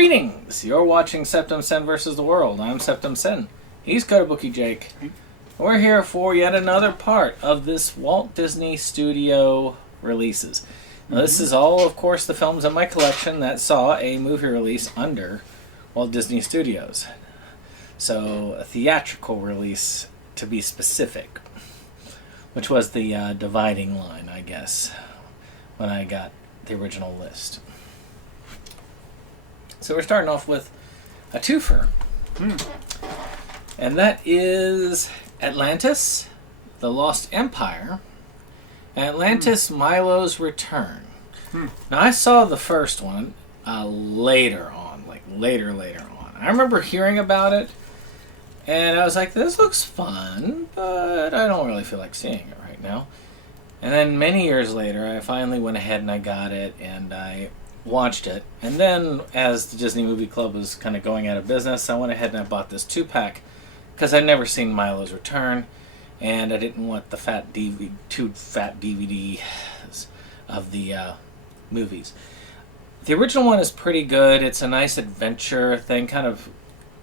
Greetings! You're watching SeptumSin versus the World. I'm SeptumSin. He's Kotobuki Jake. We're here for yet another part of this Walt Disney Studio releases. Now, this is all, of course, the films in my collection that saw a movie release under Walt Disney Studios. So, a theatrical release, to be specific, which was the dividing line, I guess, when I got the original list. So we're starting off with a twofer. And that is Atlantis, The Lost Empire, Atlantis, Milo's Return. Now, I saw the first one later on, later on. I remember hearing about it, and I was like, this looks fun, but I don't really feel like seeing it right now. And then many years later, I finally went ahead and I got it, and I watched it. And then, as the Disney Movie Club was kind of going out of business, I went ahead and I bought this 2-pack, because I'd never seen Milo's Return, and I didn't want the two fat DVDs of the movies. The original one is pretty good. It's a nice adventure thing. Kind of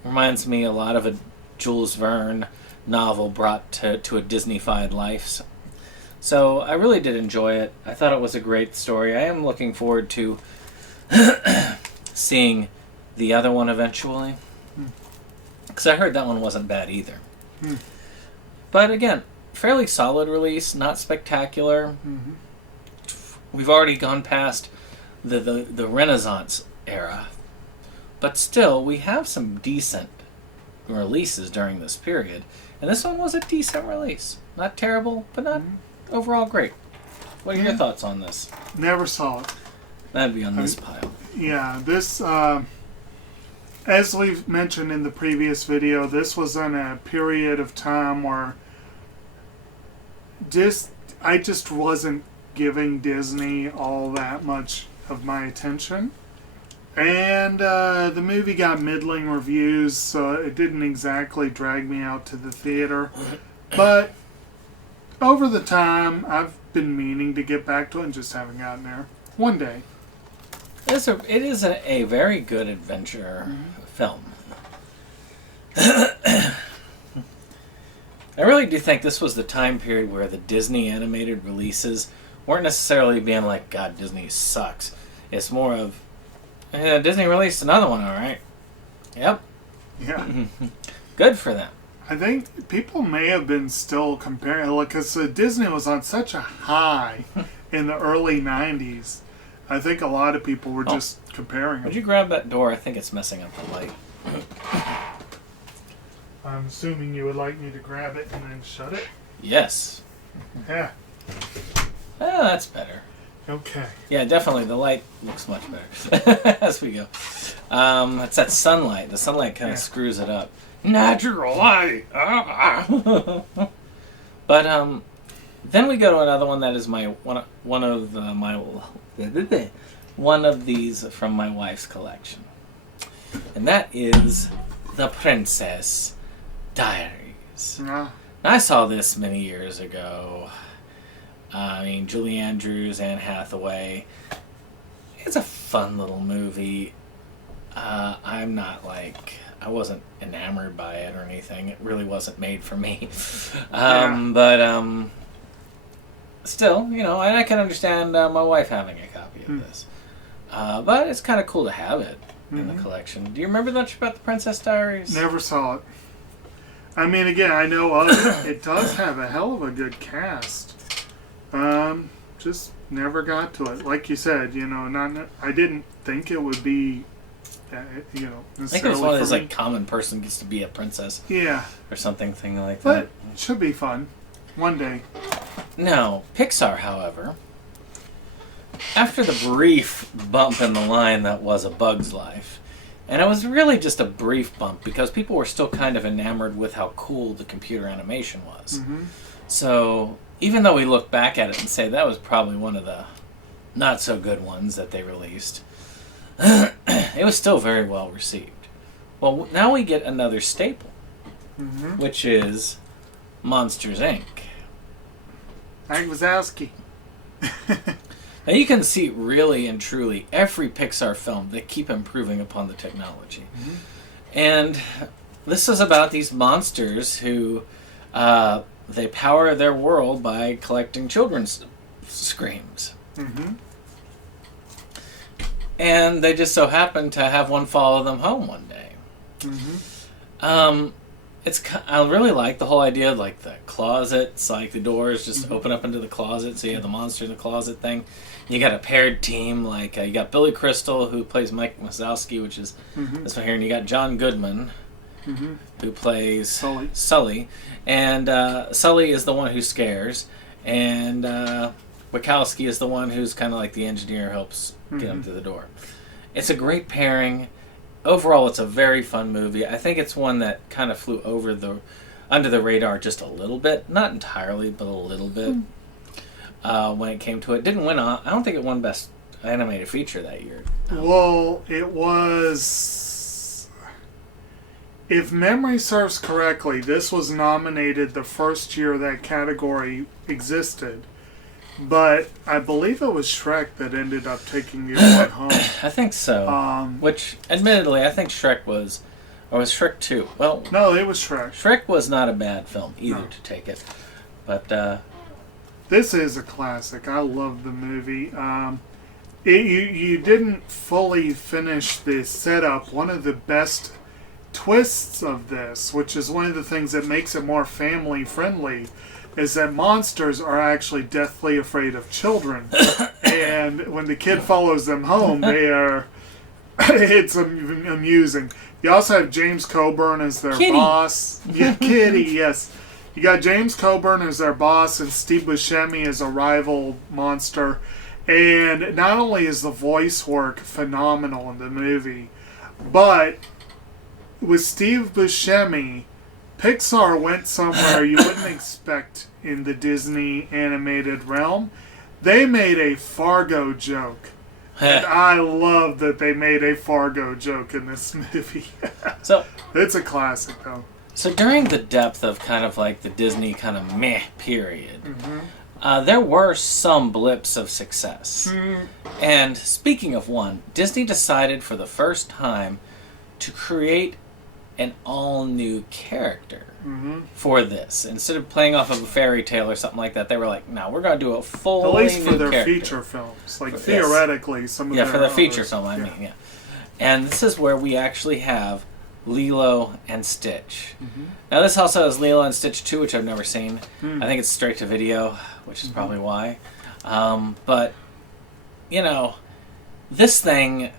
reminds me a lot of a Jules Verne novel brought to a Disney-fied life. So I really did enjoy it. I thought it was a great story. I am looking forward to seeing the other one eventually, because I heard that one wasn't bad either. But again, fairly solid release, not spectacular. We've already gone past the Renaissance era, but still we have some decent releases during this period, and this one was a decent release. Not terrible, but not overall great. What are your thoughts on this? Never saw it. That'd be on this pile. Yeah, this, as we've mentioned in the previous video, this was in a period of time where I just wasn't giving Disney all that much of my attention. And the movie got middling reviews, so it didn't exactly drag me out to the theater. But over the time, I've been meaning to get back to it and just haven't gotten there. One day. It is a very good adventure film. I really do think this was the time period where the Disney animated releases weren't necessarily being like, God, Disney sucks. It's more of, Disney released another one, alright. Yep. Yeah. Good for them. I think people may have been still comparing, because Disney was on such a high in the early 90s. I think a lot of people were just comparing them. Would you grab that door? I think it's messing up the light. I'm assuming you would like me to grab it and then shut it? Yes. Yeah. Oh, that's better. Okay. Yeah, definitely. The light looks much better as we go. It's that sunlight. The sunlight kind of screws it up. Natural light. But then we go to another one that is one of these from my wife's collection, and that is The Princess Diaries. Now, I saw this many years ago. I mean, Julie Andrews, Anne Hathaway. It's a fun little movie. I wasn't enamored by it or anything. It really wasn't made for me. But still, and I can understand my wife having a copy of this. But it's kind of cool to have it in the collection. Do you remember much about The Princess Diaries? Never saw it. I mean, again, I know of it. It does have a hell of a good cast. Just never got to it. Like you said, I didn't think it would be, I think it was one of those common person gets to be a princess. Yeah. Or something like that. But it should be fun. One day. No. Pixar, however, after the brief bump in the line that was A Bug's Life, and it was really just a brief bump because people were still kind of enamored with how cool the computer animation was. So, even though we look back at it and say that was probably one of the not so good ones that they released, it was still very well received. Well, now we get another staple, which is Monsters, Inc. Hank Wazowski. Now you can see really and truly every Pixar film, they keep improving upon the technology. Mm-hmm. And this is about these monsters who they power their world by collecting children's screams. Mm-hmm. And they just so happen to have one follow them home one day. Mm-hmm. I really like the whole idea of like the closets, like the doors just Mm-hmm. open up into the closet, so you have the monster in the closet thing. You got a paired team, like you got Billy Crystal, who plays Mike Wazowski, which is Mm-hmm. this one here, and you got John Goodman, Mm-hmm. who plays Sully. And Sully is the one who scares, and Wachowski is the one who's kind of like the engineer, helps get him through the door. It's a great pairing. Overall, it's a very fun movie. I think it's one that kind of flew under the radar just a little bit, not entirely, but a little bit. When it came to it, didn't win. I don't think it won Best Animated Feature that year. Well, it was, if memory serves correctly, this was nominated the first year that category existed. But I believe it was Shrek that ended up taking the award home. I think so. Which, admittedly, I think Shrek was, or was Shrek 2? Well, No, it was Shrek. Shrek was not a bad film either to take it. But, This is a classic. I love the movie. You didn't fully finish the setup. One of the best twists of this, which is one of the things that makes it more family friendly, is that monsters are actually deathly afraid of children. And when the kid follows them home, they are... it's amusing. You also have James Coburn as their boss. Yeah, Kitty, yes. You got James Coburn as their boss and Steve Buscemi as a rival monster. And not only is the voice work phenomenal in the movie, but with Steve Buscemi, Pixar went somewhere you wouldn't expect in the Disney animated realm. They made a Fargo joke. And I love that they made a Fargo joke in this movie. So it's a classic, though. So during the depth of kind of like the Disney kind of meh period, there were some blips of success. And speaking of one, Disney decided for the first time to create an all-new character for this. Instead of playing off of a fairy tale or something like that, they were like, no, we're going to do a full new character. At least for their feature films. Like, theoretically, some of their for the feature others. film, I mean, yeah. And this is where we actually have Lilo and Stitch. Now, this also has Lilo and Stitch 2, which I've never seen. I think it's straight to video, which is probably why. But, you know, this thing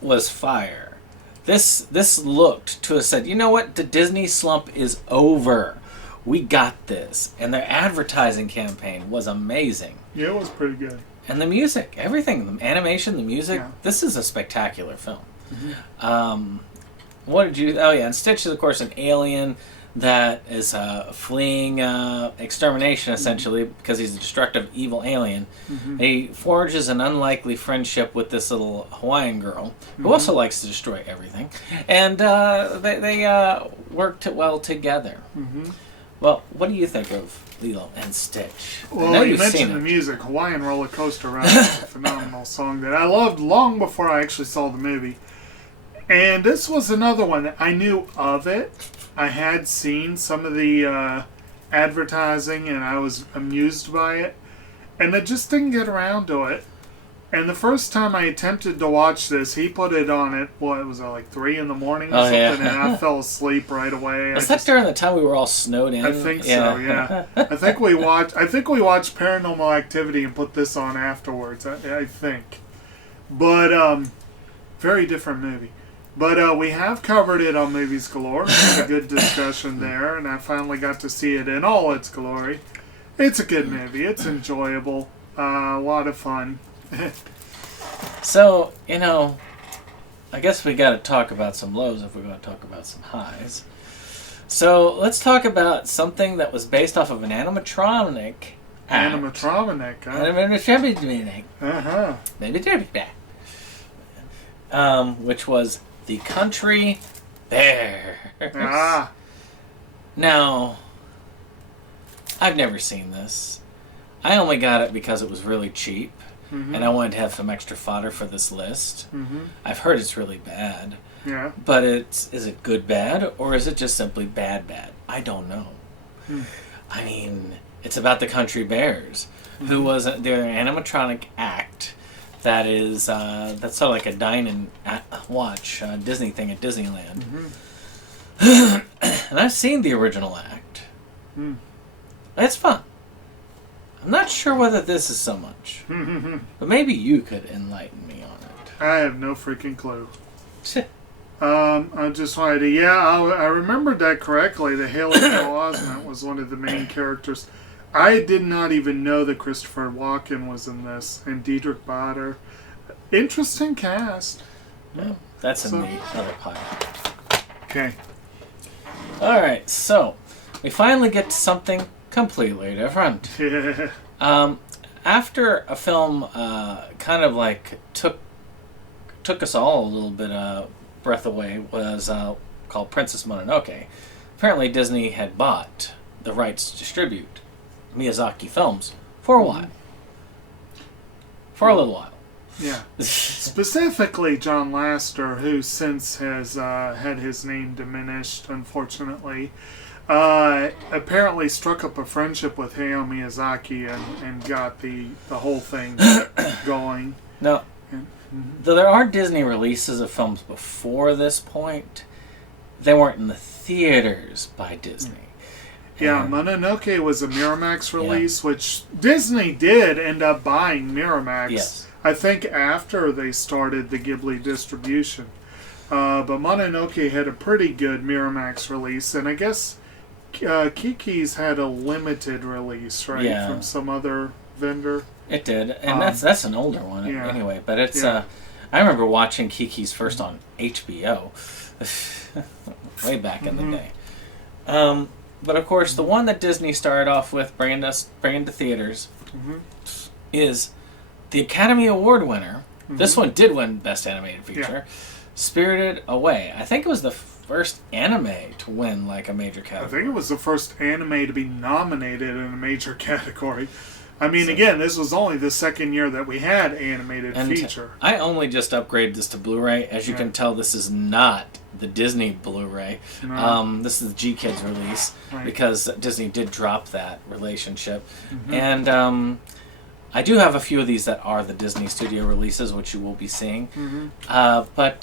was fire. This looked to have said, you know what, the Disney slump is over. We got this. And their advertising campaign was amazing. Yeah, it was pretty good. And the music, everything, the animation, the music, this is a spectacular film. What did you... Oh, yeah, and Stitch is, of course, an alien that is fleeing extermination, essentially, because he's a destructive, evil alien. He forges an unlikely friendship with this little Hawaiian girl, who also likes to destroy everything. And they worked well together. Well, what do you think of Lilo and Stitch? Well, you mentioned the music. Hawaiian Roller Coaster Ride is a phenomenal song that I loved long before I actually saw the movie. And this was another one that I knew of it. I had seen some of the advertising and I was amused by it. And I just didn't get around to it. And the first time I attempted to watch this, he put it on at, what was it, like 3 in the morning or something? And I fell asleep right away. Was that during the time we were all snowed in? I think so, yeah. I think we watched Paranormal Activity and put this on afterwards, I think. But, very different movie. But we have covered it on Movies Galore. We had a good discussion there, and I finally got to see it in all its glory. It's a good movie. It's enjoyable. A lot of fun. So, you know, I guess we got to talk about some lows if we're going to talk about some highs. So, let's talk about something that was based off of an animatronic. Animatronic, huh? Animatronic. Uh-huh. Which was The Country Bears. Ah. Now, I've never seen this. I only got it because it was really cheap. and I wanted to have some extra fodder for this list. I've heard it's really bad. Yeah. But is it good bad, or is it just simply bad bad? I don't know. I mean, it's about the Country Bears, who was they're an animatronic act that is that's sort of like a dine and watch Disney thing at Disneyland. And I've seen the original act. It's fun. I'm not sure whether this is so much, but maybe you could enlighten me on it. I have no freaking clue. I just wanted to, I remembered that correctly. The Haley Joel Osment was one of the main characters. I did not even know that Christopher Walken was in this, and Diedrich Bader. Interesting cast. Yeah, that's in the other pile. Okay. Alright, so we finally get to something completely different. After a film kind of like took us all a little bit breath away, was called Princess Mononoke. Apparently Disney had bought the rights to distribute Miyazaki films for a while. For a little while. Yeah. Specifically John Lasseter, who since has had his name diminished, unfortunately, apparently struck up a friendship with Hayao Miyazaki and got the whole thing going. Now, though there are Disney releases of films before this point, they weren't in the theaters by Disney. Yeah, Mononoke was a Miramax release, which Disney did end up buying Miramax. Yes. I think after they started the Ghibli distribution. But Mononoke had a pretty good Miramax release, and I guess Kiki's had a limited release, right? Yeah. From some other vendor. It did, and that's an older one anyway. But it's I remember watching Kiki's first on HBO, way back in the day. But of course, the one that Disney started off with bringing to theaters is the Academy Award winner. This one did win Best Animated Feature. Spirited Away. I think it was the first anime to win like a major category. I think it was the first anime to be nominated in a major category. I mean, again, this was only the second year that we had animated feature. I only just upgraded this to Blu-ray. As you can tell, this is not the Disney Blu-ray. No. This is the G-Kids release because Disney did drop that relationship. And I do have a few of these that are the Disney Studio releases, which you will be seeing. But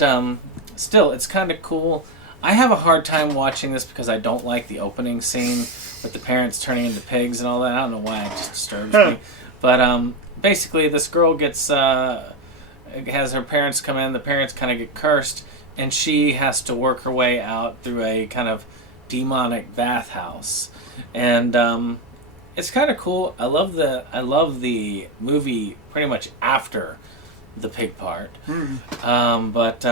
still, it's kind of cool. I have a hard time watching this because I don't like the opening scene with the parents turning into pigs and all that. I don't know why it just disturbs me. But basically, this girl gets has her parents come in. The parents kind of get cursed, and she has to work her way out through a kind of demonic bathhouse. And it's kind of cool. I love the movie pretty much after the pig part. But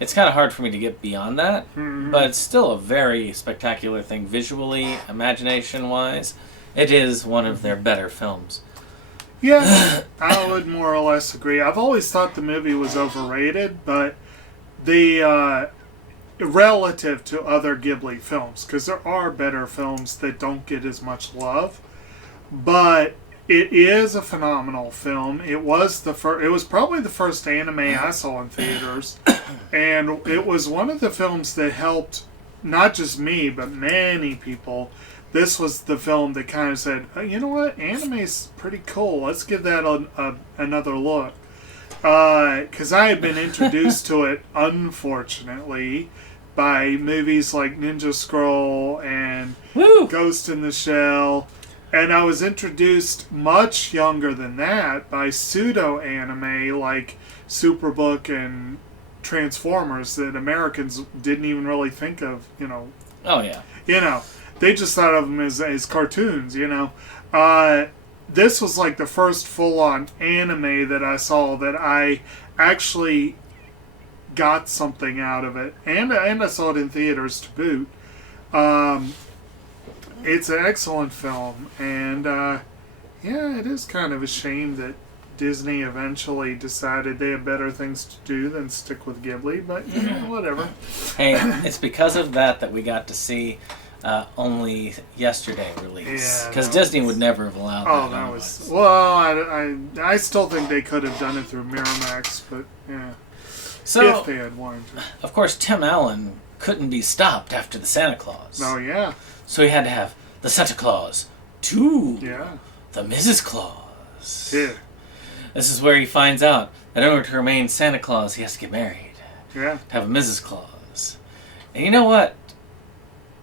it's kind of hard for me to get beyond that. But it's still a very spectacular thing visually, imagination-wise. It is one of their better films. Yeah, I would more or less agree. I've always thought the movie was overrated, but the relative to other Ghibli films, because there are better films that don't get as much love, but it is a phenomenal film. It was probably the first anime I saw in theaters, and it was one of the films that helped not just me but many people. This was the film that kind of said, you know what, anime's pretty cool. Let's give that another look. Because I had been introduced to it, unfortunately, by movies like Ninja Scroll and Ghost in the Shell. And I was introduced much younger than that by pseudo-anime like Superbook and Transformers that Americans didn't even really think of, Oh, yeah. They just thought of them as cartoons, This was like the first full-on anime that I saw that I actually got something out of it. And I saw it in theaters to boot. It's an excellent film. And, it is kind of a shame that Disney eventually decided they had better things to do than stick with Ghibli. But, whatever. Hey, it's because of that we got to see only yesterday release. Yeah, Because that Disney was- would never have allowed Oh, that. that otherwise. was... Well, I still think they could have done it through Miramax, but yeah. So, If they had wanted to. of course, Tim Allen couldn't be stopped after the Santa Claus. Oh, yeah. So he had to have the Santa Claus 2. Yeah. The Mrs. Claus. Yeah. This is where he finds out that in order to remain Santa Claus, he has to get married. Yeah. To have a Mrs. Claus. And you know what?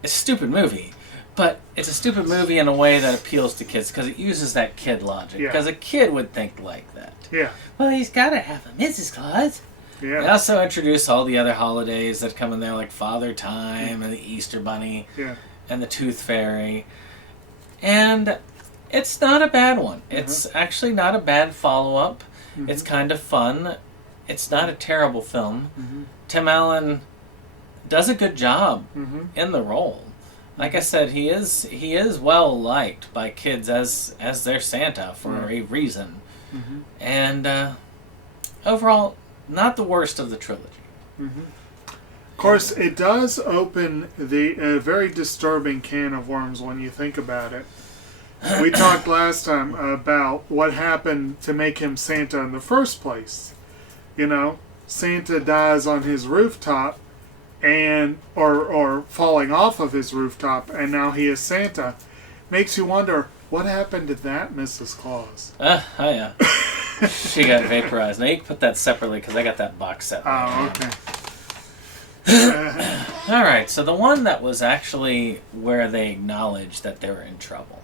It's a stupid movie. But it's a stupid movie in a way that appeals to kids because it uses that kid logic. Yeah. Because a kid would think like that. Yeah. Well, he's got to have a Mrs. Claus. They Yeah. also introduce all the other holidays that come in there, like Father Time and the Easter Bunny Yeah. and the Tooth Fairy. And it's not a bad one. It's actually not a bad follow-up. It's kind of fun. It's not a terrible film. Tim Allen does a good job in the role. Like I said, he is well liked by kids as their Santa for a reason. And overall, not the worst of the trilogy. Of course, it does open the very disturbing can of worms when you think about it. We talked last time about what happened to make him Santa in the first place. You know, Santa dies on his rooftop and or falling off of his rooftop, and now he is Santa. Makes you wonder, what happened to that Mrs. Claus? Oh yeah. She got vaporized. Now you can put that separately because I got that box set. Oh, okay. Alright, so the one that was actually where they acknowledged that they were in trouble.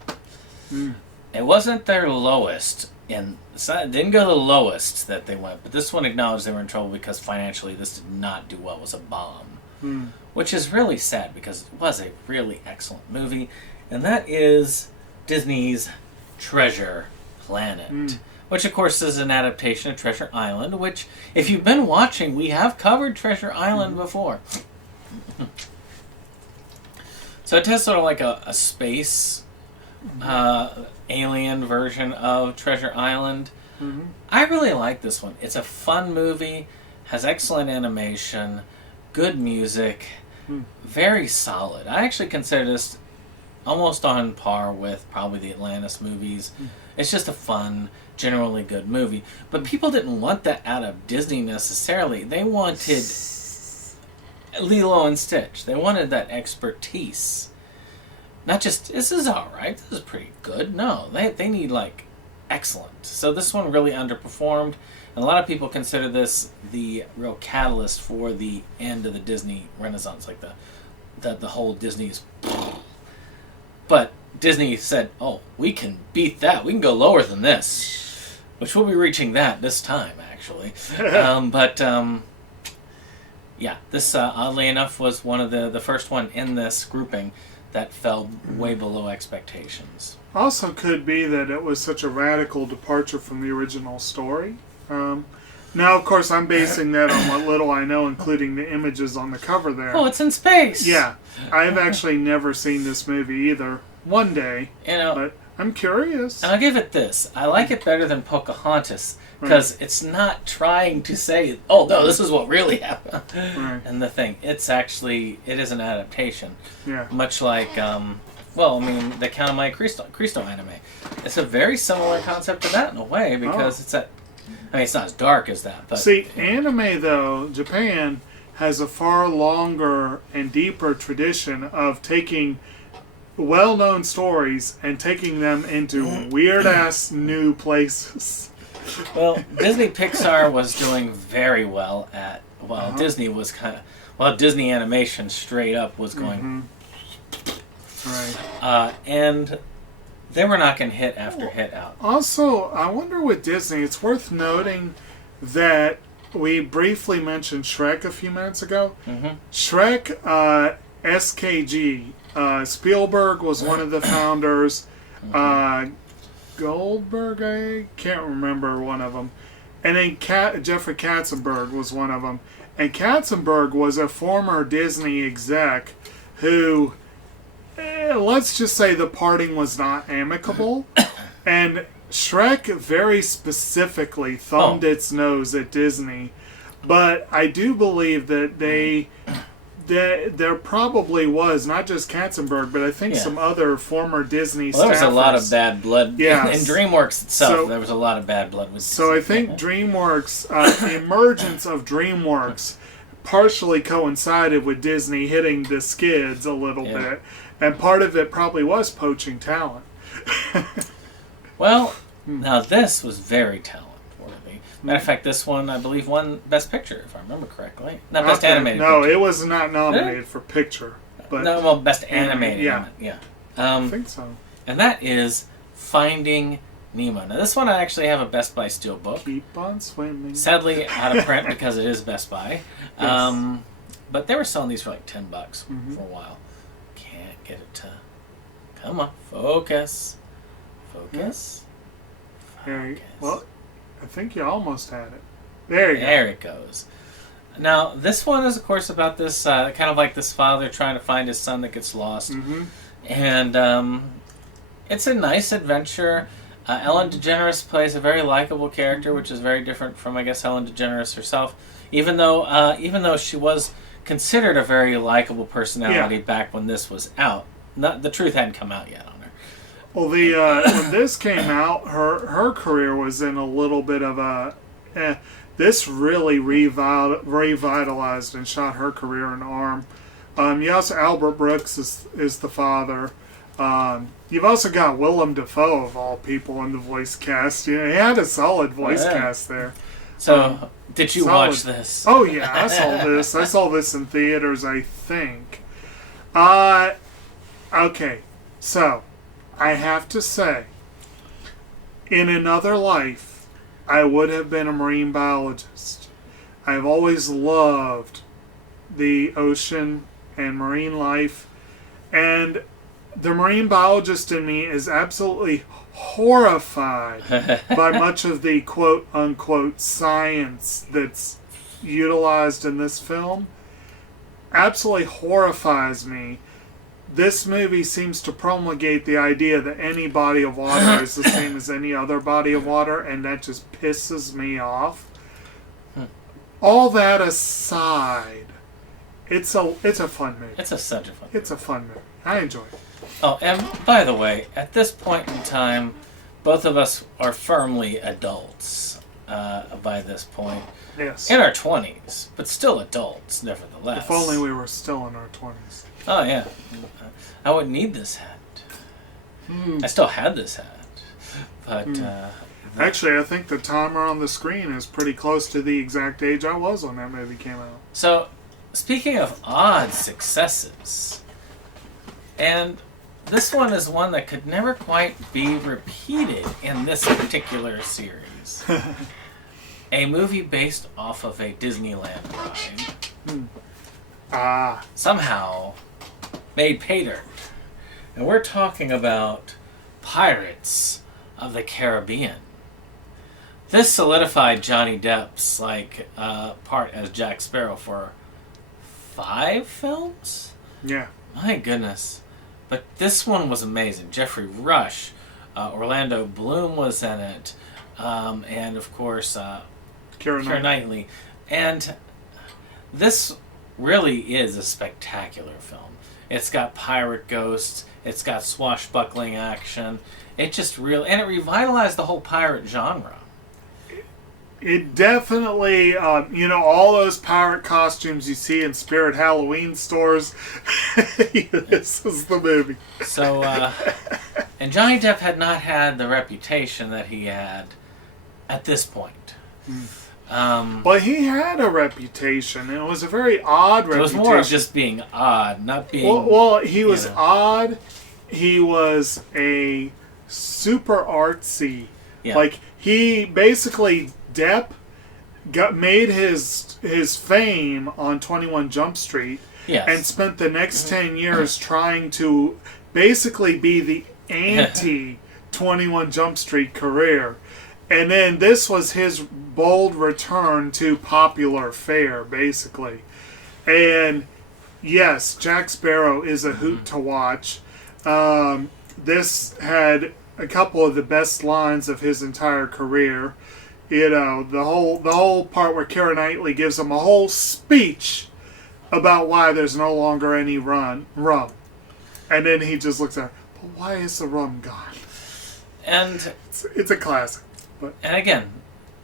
It wasn't their lowest. It didn't go the lowest that they went, but this one acknowledged they were in trouble because financially this did not do well. It was a bomb. Which is really sad because it was a really excellent movie. And that is Disney's Treasure Planet. Which, of course, is an adaptation of Treasure Island, which, if you've been watching, we have covered Treasure Island before. So it is sort of like a space alien version of Treasure Island. I really like this one. It's a fun movie, has excellent animation, good music, very solid. I actually consider this almost on par with probably the Atlantis movies. It's just a fun, generally good movie. But people didn't want that out of Disney necessarily. They wanted Lilo and Stitch. They wanted that expertise. Not just, this is alright, this is pretty good. No, they need, like, excellent. So this one really underperformed. And a lot of people consider this the real catalyst for the end of the Disney Renaissance. Like the whole Disney's... But Disney said, oh, we can beat that. We can go lower than this. Which we'll be reaching that this time, actually. Yeah, this, oddly enough, was one of the first one in this grouping that fell way below expectations. Also could be that it was such a radical departure from the original story. Now, of course, I'm basing that on what little I know, including the images on the cover there. Oh, it's in space! Yeah. I've actually never seen this movie either. One day. You know, But I'm curious. and I'll give it this. I like it better than Pocahontas, because it's not trying to say, oh, no, this is what really happened. Right. And the thing, it is an adaptation. Yeah. Much like, the Count of Monte Cristo anime. It's a very similar concept to that in a way, because it's not as dark as that. But See, anime, though, Japan has a far longer and deeper tradition of taking well-known stories and taking them into weird-ass new places. Well, Disney Pixar was doing very well at... Well, Disney was Disney Animation straight up was going... Right. And they were knocking hit after hit out. Also, I wonder with Disney, it's worth noting that we briefly mentioned Shrek a few minutes ago. Shrek, SKG. Spielberg was one of the founders. Goldberg, I can't remember one of them. And then Jeffrey Katzenberg was one of them. And Katzenberg was a former Disney exec who, let's just say the parting was not amicable. And Shrek very specifically thumbed its nose at Disney. But I do believe that there probably was, not just Katzenberg, but I think some other former Disney Well, there was staffers. a lot of bad blood. Yes. In DreamWorks itself, there was a lot of bad blood with So I think DreamWorks, the emergence of DreamWorks partially coincided with Disney hitting the skids a little bit, and part of it probably was poaching talent. Well, now this was very talent-worthy. Matter of fact, this one, I believe, won Best Picture, if I remember correctly. Not Best Animated No, Picture. it was not nominated for Picture. But no, well, Best Animated. Yeah. I think so. And that is Finding Nemo. Now, this one I actually have a Best Buy Steelbook. Keep on swimming. Sadly, out of print because it is Best Buy. Yes. But they were selling these for like $10 for a while. Can't get it to... Come on, focus. Focus. Focus. Well, I think you almost had it. There you go. There it goes. Now, this one is, of course, about this, kind of like this father trying to find his son that gets lost. And it's a nice adventure. Ellen DeGeneres plays a very likable character, which is very different from, I guess, Ellen DeGeneres herself. Even though she was considered a very likable personality back when this was out. The truth hadn't come out yet on her. Well, when this came out, her career was in a little bit of a... This really revitalized and shot her career in the arm. You also, Albert Brooks is the father. You've also got Willem Dafoe, of all people, in the voice cast. He had a solid voice cast there. So, did you watch this? Oh, yeah, I saw this. I saw this in theaters, I think. Okay, so, I have to say, in another life, I would have been a marine biologist. I've always loved the ocean and marine life, and the marine biologist in me is absolutely horrified by much of the quote-unquote science that's utilized in this film. Absolutely horrifies me. This movie seems to promulgate the idea that any body of water is the same as any other body of water, and that just pisses me off. All that aside, it's a fun movie. It's such a fun movie. It's a fun movie. I enjoy it. Oh, and by the way, at this point in time, both of us are firmly adults by this point. Yes. In our 20s, but still adults, nevertheless. If only we were still in our 20s. Oh, yeah. I wouldn't need this hat. I still had this hat. But, actually, I think the timer on the screen is pretty close to the exact age I was when that movie came out. So, speaking of odd successes, and this one is one that could never quite be repeated in this particular series. A movie based off of a Disneyland ride. Somehow made pay dirt. And we're talking about Pirates of the Caribbean. This solidified Johnny Depp's part as Jack Sparrow for 5 films? Yeah. My goodness. But this one was amazing. Jeffrey Rush, Orlando Bloom was in it, and of course Keira Knightley. And this really is a spectacular film. It's got pirate ghosts. It's got swashbuckling action. It just and it revitalized the whole pirate genre. It definitely, all those pirate costumes you see in Spirit Halloween stores. This is the movie. So, and Johnny Depp had not had the reputation that he had at this point. But he had a reputation, and it was a very odd reputation. It was more of just being odd, not being... Well, he was odd. He was a super artsy. Yeah. Like, he basically... Depp made his fame on 21 Jump Street and spent the next 10 years trying to basically be the anti 21 Jump Street career. And then this was his bold return to popular fare, basically. And yes, Jack Sparrow is a hoot to watch. This had a couple of the best lines of his entire career. The whole part where Keira Knightley gives him a whole speech about why there's no longer any rum. And then he just looks at her, but why is the rum gone? And it's a classic. But. And again,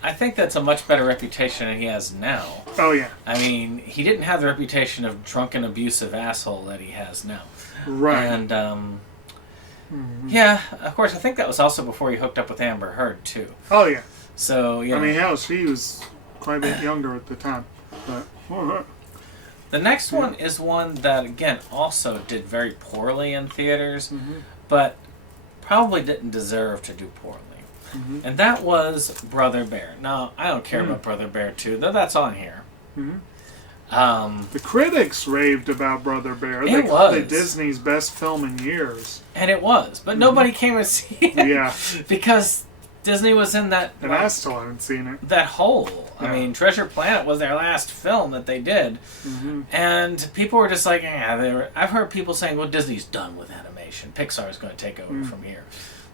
I think that's a much better reputation than he has now. Oh, yeah. I mean, he didn't have the reputation of drunken, abusive asshole that he has now. Right. And, yeah, of course, I think that was also before he hooked up with Amber Heard, too. Oh, yeah. So, yeah. I mean, hell, she was quite a bit younger at the time. But, the next one is one that, again, also did very poorly in theaters, but probably didn't deserve to do poorly. And that was Brother Bear. Now, I don't care about Brother Bear 2, though that's on here. The critics raved about Brother Bear. They It called was. it Disney's best film in years. And it was, but nobody came to see it. Yeah. Because Disney was in that... And I still haven't seen it. That hole. Yeah. I mean, Treasure Planet was their last film that they did. And people were just like, I've heard people saying, well, Disney's done with animation. Pixar's going to take over from here.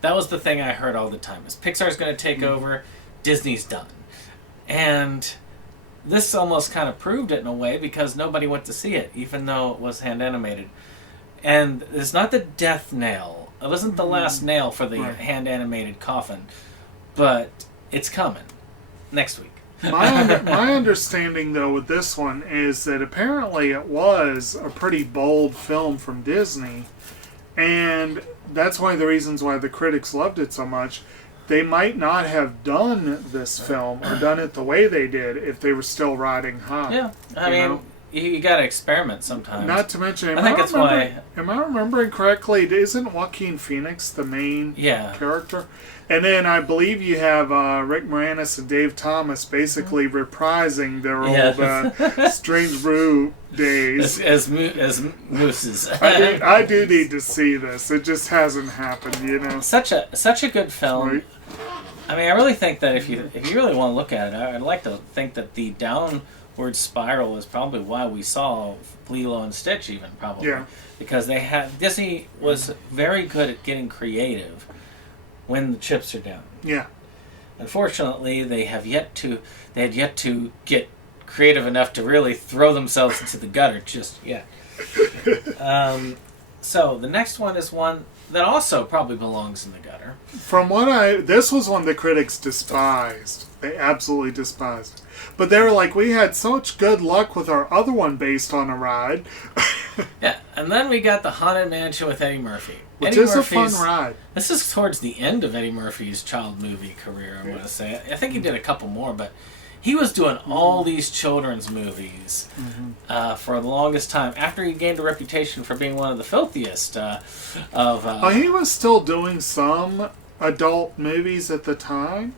That was the thing I heard all the time, is Pixar's going to take over, Disney's done. And this almost kind of proved it in a way, because nobody went to see it, even though it was hand animated. And it's not the death nail. It wasn't the last nail for the hand animated coffin. But it's coming. Next week. My understanding, though, with this one is that apparently it was a pretty bold film from Disney. And that's one of the reasons why the critics loved it so much. They might not have done this film or done it the way they did if they were still riding high. Yeah, I mean, you got to experiment sometimes. Not to mention, I think that's why. Am I remembering correctly? Isn't Joaquin Phoenix the main character? And then I believe you have Rick Moranis and Dave Thomas basically reprising their old Strange Brew days as mooses. I do need to see this. It just hasn't happened, you know. Such a good film. Right. I mean, I really think that if you really want to look at it, I'd like to think that the downward spiral is probably why we saw Lilo and Stitch, even probably. Yeah. Because Disney was very good at getting creative when the chips are down. Yeah. Unfortunately, they had yet to get creative enough to really throw themselves into the gutter just yet. So the next one is one that also probably belongs in the gutter. This was one the critics despised. They absolutely despised it. But they were like, we had such good luck with our other one based on a ride. Yeah, and then we got the Haunted Mansion with Eddie Murphy. Which is a fun ride. This is towards the end of Eddie Murphy's child movie career, I want to say. I think he did a couple more, but he was doing all these children's movies for the longest time. After he gained a reputation for being one of the filthiest he was still doing some adult movies at the time,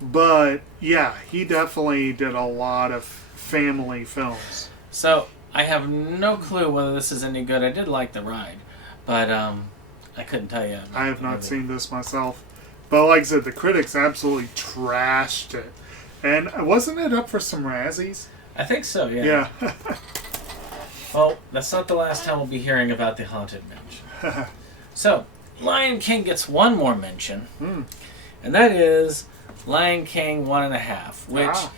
but yeah, he definitely did a lot of family films. So I have no clue whether this is any good. I did like the ride, but I couldn't tell you. I have not seen this myself. But like I said, the critics absolutely trashed it. And wasn't it up for some Razzies? I think so, yeah. Yeah. Well, that's not the last time we'll be hearing about the Haunted Mansion. So, Lion King gets one more mention, and that is Lion King 1.5, which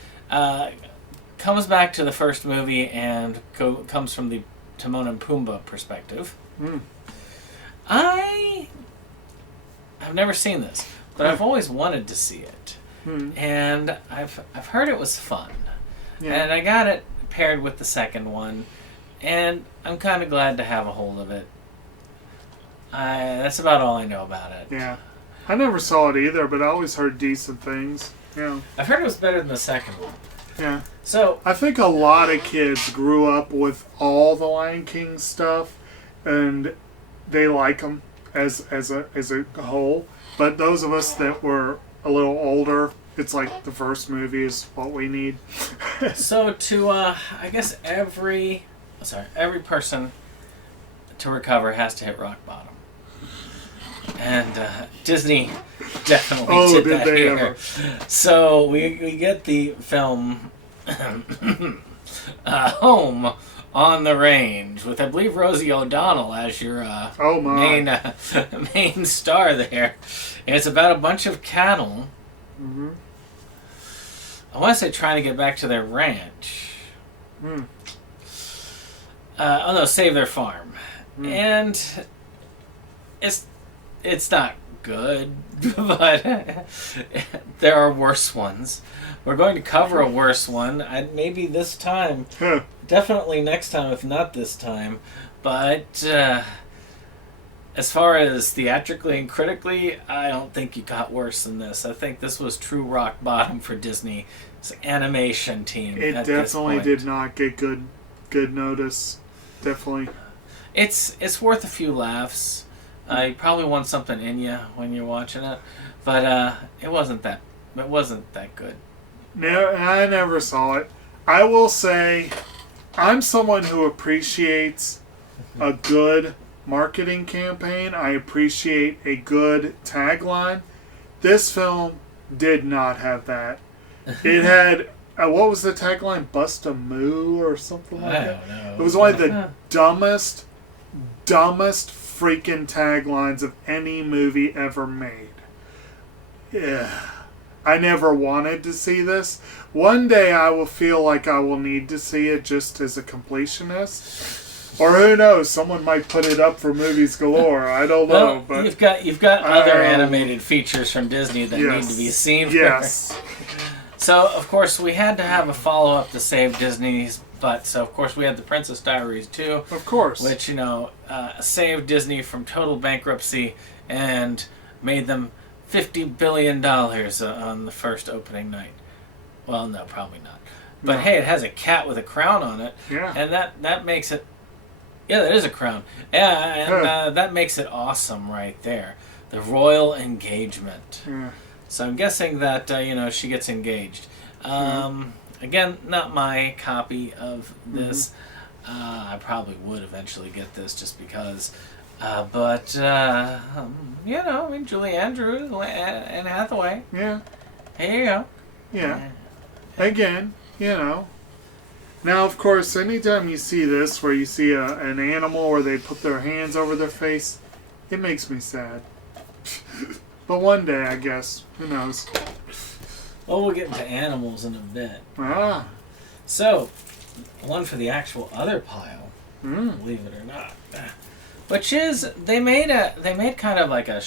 comes back to the first movie and comes from the Timon and Pumbaa perspective. I've never seen this, but I've always wanted to see it. And I've heard it was fun. Yeah. And I got it paired with the second one, and I'm kind of glad to have a hold of it. That's about all I know about it. Yeah. I never saw it either, but I always heard decent things. Yeah. I've heard it was better than the second one. Yeah. So I think a lot of kids grew up with all the Lion King stuff, and they like them as a whole. But those of us that were a little older, it's like the first movie is what we need. So I guess every person to recover has to hit rock bottom. And Disney definitely did that here. Ever? So we get the film Home on the Range with, I believe, Rosie O'Donnell as your main star there. And it's about a bunch of cattle. I want to say trying to get back to their ranch. Save Their Farm. And it's not good, but there are worse ones. We're going to cover a worse one. Maybe this time. Definitely next time, if not this time. But as far as theatrically and critically, I don't think you got worse than this. I think this was true rock bottom for Disney's animation team. It definitely did not get good notice. Definitely. It's worth a few laughs. You probably want something in you when you're watching it, but it wasn't that good. No, I never saw it. I will say, I'm someone who appreciates a good marketing campaign. I appreciate a good tagline. This film did not have that. It had what was the tagline? Bust a moo or something like that? I don't know. It was one of the dumbest freaking taglines of any movie ever made. Yeah. I never wanted to see this. One day I will feel like I will need to see it just as a completionist. Or who knows, someone might put it up for Movies Galore. I don't know. But you've got other animated features from Disney that need to be seen. Yes. So, of course, we had to have a follow-up to save Disney's butt. So, of course, we had The Princess Diaries 2. Of course. Which, saved Disney from total bankruptcy and made them $50 billion on the first opening night. Well, no, probably not. But hey, it has a cat with a crown on it. Yeah. And that makes it... Yeah, that is a crown. Yeah, and that makes it awesome right there. The royal engagement. Yeah. So I'm guessing that, she gets engaged. Again, not my copy of this. I probably would eventually get this just because. But Julie Andrews, Anne Hathaway. Yeah. Here you go. Yeah. Again, Now, of course, anytime you see this, where you see an animal where they put their hands over their face, it makes me sad. But one day, I guess. Who knows? Well, we'll get into animals in a bit. Ah. So, one for the actual other pile, believe it or not, which is they made kind of like I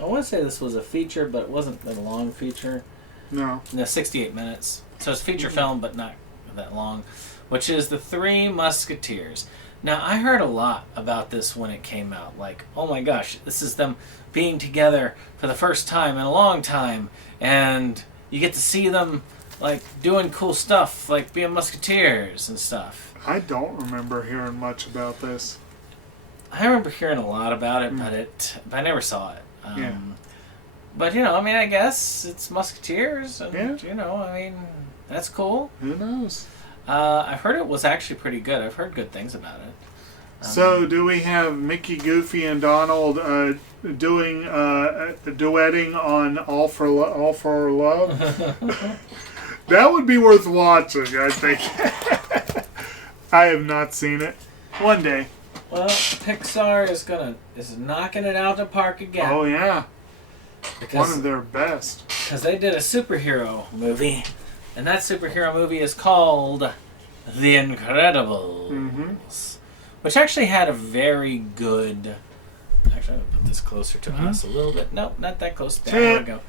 want to say this was a feature, but it wasn't a long feature. No. 68 minutes. So it's a feature film, but not that long. Which is The Three Musketeers. Now, I heard a lot about this when it came out. Like, oh my gosh, this is them being together for the first time in a long time. And you get to see them, like, doing cool stuff, like being musketeers and stuff. I don't remember hearing much about this. I remember hearing a lot about it, but I never saw it. But, I guess it's musketeers. And, that's cool. Who knows? I've heard it was actually pretty good. I've heard good things about it. So, do we have Mickey, Goofy, and Donald doing duetting on All for Love? That would be worth watching, I think. I have not seen it. One day. Well, Pixar is knocking it out of the park again. Oh yeah, one of their best. Because they did a superhero movie. And that superhero movie is called The Incredibles. Which actually had a very good... Actually, I'm going to put this closer to us a little bit. Nope, not that close. There we go.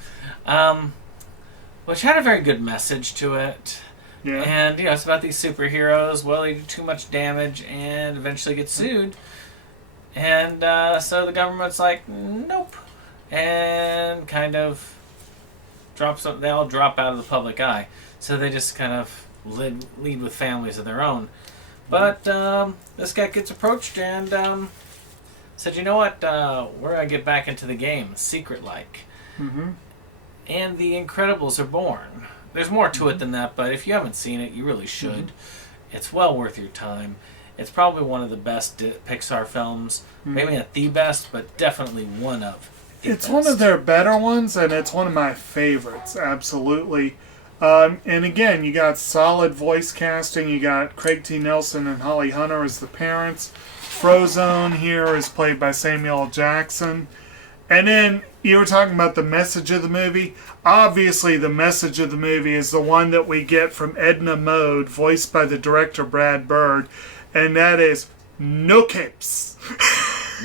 Which had a very good message to it. Yeah. And, it's about these superheroes. Well, they do too much damage and eventually get sued. And so the government's like, nope. And kind of they all drop out of the public eye. So they just kind of lead with families of their own. But this guy gets approached and said, you know what, we're going to get back into the game, secret-like. And the Incredibles are born. There's more to it than that, but if you haven't seen it, you really should. It's well worth your time. It's probably one of the best Pixar films. Maybe not the best, but definitely one of the best. It's one of their better ones, and it's one of my favorites, absolutely. And again, you got solid voice casting. You got Craig T. Nelson and Holly Hunter as the parents. Frozone here is played by Samuel L. Jackson. And then you were talking about the message of the movie. Obviously, the message of the movie is the one that we get from Edna Mode, voiced by the director Brad Bird. And that is, no capes.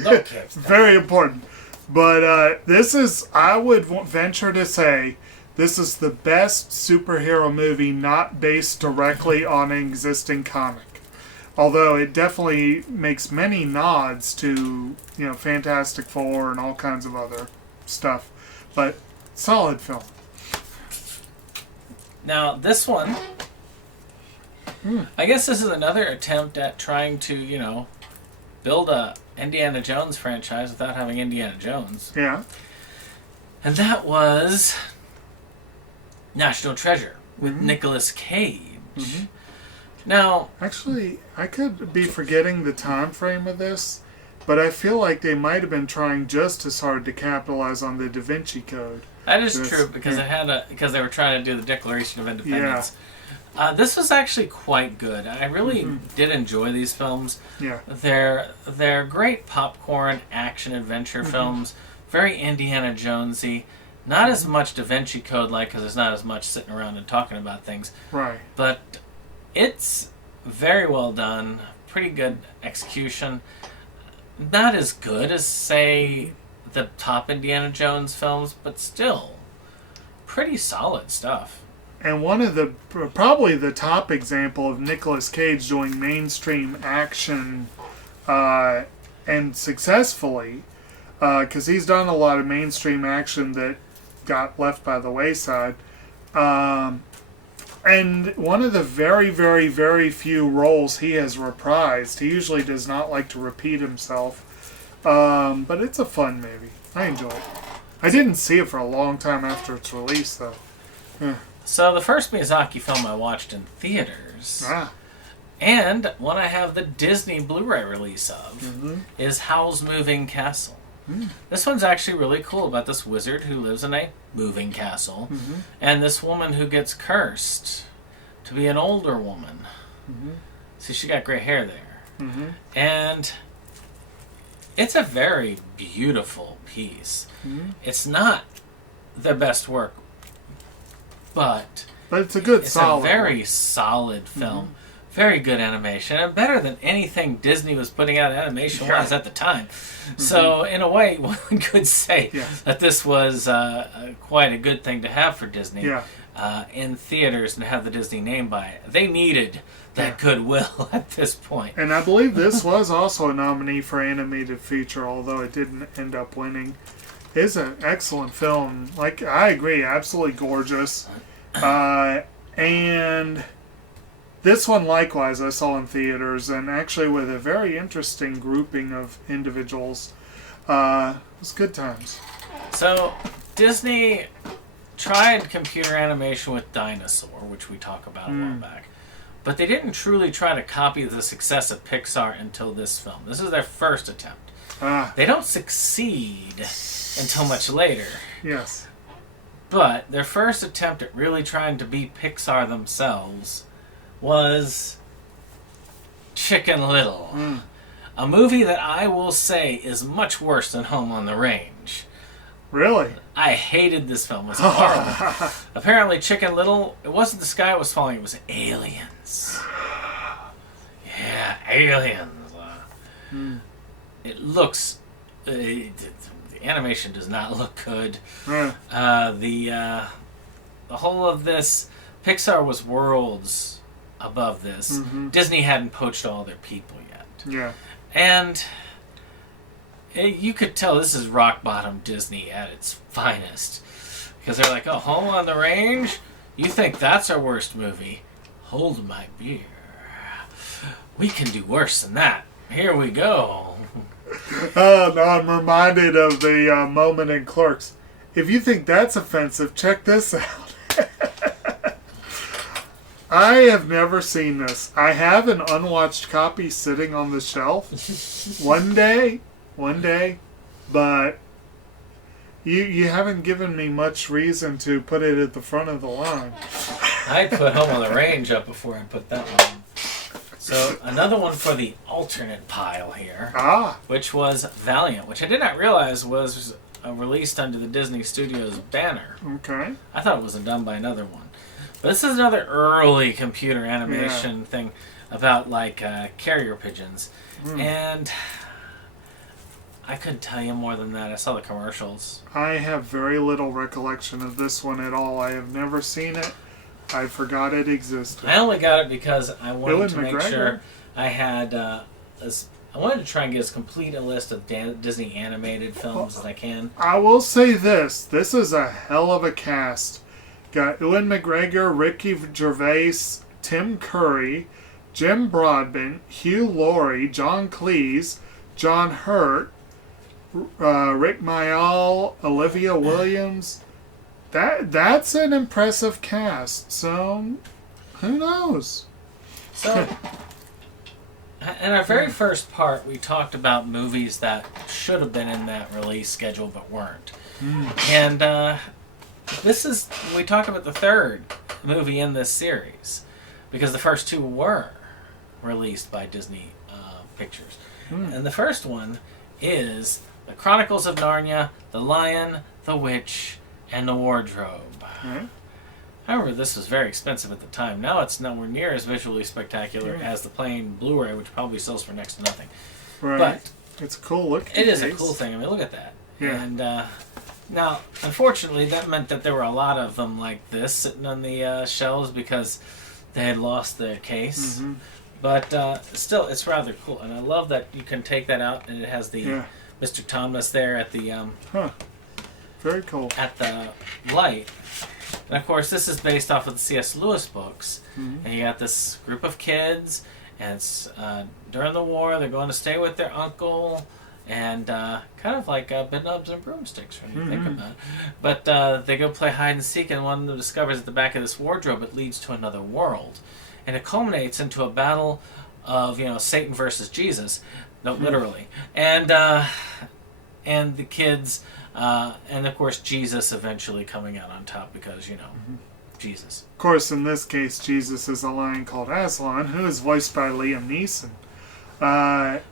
No capes. Very important. But this is, I would venture to say, this is the best superhero movie not based directly on an existing comic. Although it definitely makes many nods to, Fantastic Four and all kinds of other stuff. But solid film. Now, this one, I guess this is another attempt at trying to, build a Indiana Jones franchise without having Indiana Jones. Yeah. And that was National Treasure with Nicolas Cage. Mm-hmm. Now, actually, I could be forgetting the time frame of this, but I feel like they might have been trying just as hard to capitalize on the Da Vinci Code. That is true because because they were trying to do the Declaration of Independence. Yeah. This was actually quite good. I really did enjoy these films. Yeah. They're great popcorn action adventure films. Very Indiana Jonesy. Not as much Da Vinci Code like because there's not as much sitting around and talking about things. Right. But it's very well done. Pretty good execution. Not as good as, say, the top Indiana Jones films, but still pretty solid stuff. And one of the, probably the top example of Nicolas Cage doing mainstream action and successfully, because he's done a lot of mainstream action that got left by the wayside. And one of the very, very, very few roles he has reprised. He usually does not like to repeat himself. But it's a fun movie. I enjoy it. I didn't see it for a long time after its release, though. Yeah. So the first Miyazaki film I watched in theaters, and one I have the Disney Blu-ray release of, is Howl's Moving Castle. This one's actually really cool about this wizard who lives in a moving castle, and this woman who gets cursed to be an older woman. See, she got gray hair there. And it's a very beautiful piece. It's not their best work, but it's a good, solid. It's a very solid film. Very good animation, and better than anything Disney was putting out animation-wise at the time. So, in a way, one could say that this was quite a good thing to have for Disney in theaters and have the Disney name by it. They needed that goodwill at this point. And I believe this was also a nominee for animated feature, although it didn't end up winning. It's an excellent film. Like, I agree, absolutely gorgeous. And this one, likewise, I saw in theaters, and actually with a very interesting grouping of individuals. It was good times. So, Disney tried computer animation with Dinosaur, which we talked about a while back. But they didn't truly try to copy the success of Pixar until this film. This is their first attempt. They don't succeed until much later. Yes. But their first attempt at really trying to be Pixar themselves was Chicken Little. A movie that I will say is much worse than Home on the Range. Really? I hated this film. It was horrible. Apparently Chicken Little, it wasn't the sky was falling, it was aliens. Yeah, aliens. It looks... the animation does not look good. The whole of this... Pixar was worlds above this. Disney hadn't poached all their people yet. Yeah. And you could tell this is rock bottom Disney at its finest. Because they're like, oh, Home on the Range? You think that's our worst movie? Hold my beer. We can do worse than that. Here we go. Oh, no, I'm reminded of the moment in Clerks. If you think that's offensive, check this out. I have never seen this. I have an unwatched copy sitting on the shelf. One day, but you haven't given me much reason to put it at the front of the line. I put Home on the Range up before I put that one. So another one for the alternate pile here, which was Valiant, which I did not realize was released under the Disney Studios banner. Okay. I thought it was done by another one. But this is another early computer animation thing. about like carrier pigeons, and I couldn't tell you more than that. I saw the commercials. I have very little recollection of this one at all. I have never seen it. I forgot it existed. I only got it because I wanted Ewan to make McGregor? sure I had. I wanted to try and get as complete a list of Disney animated films as I can. I will say this. This is a hell of a cast. Got Ewan McGregor, Ricky Gervais, Tim Curry, Jim Broadbent, Hugh Laurie, John Cleese, John Hurt, Rick Mayall, Olivia Williams. That's an impressive cast. So, who knows? So, in our very first part, we talked about movies that should have been in that release schedule but weren't. And we talked about the third movie in this series because the first two were released by Disney Pictures. And the first one is The Chronicles of Narnia, The Lion, the Witch, and the Wardrobe. However, this was very expensive at the time. Now it's nowhere near as visually spectacular as the plain Blu-ray, which probably sells for next to nothing. Right. But it's a cool look. it is a cool thing. I mean, look at that. Yeah. And now, unfortunately, that meant that there were a lot of them like this sitting on the shelves because they had lost their case. But still, it's rather cool. And I love that you can take that out and it has the Mr. Thomas there at the very cool. At the light. And of course, this is based off of the C.S. Lewis books. And you got this group of kids, and it's during the war. They're going to stay with their uncle, and kind of like Bedknobs and Broomsticks when you think about it. But they go play hide and seek, and one of them discovers at the back of this wardrobe it leads to another world, and it culminates into a battle of Satan versus Jesus, no, literally, and the kids. And of course, Jesus eventually coming out on top because, Jesus. Of course, in this case, Jesus is a lion called Aslan, who is voiced by Liam Neeson.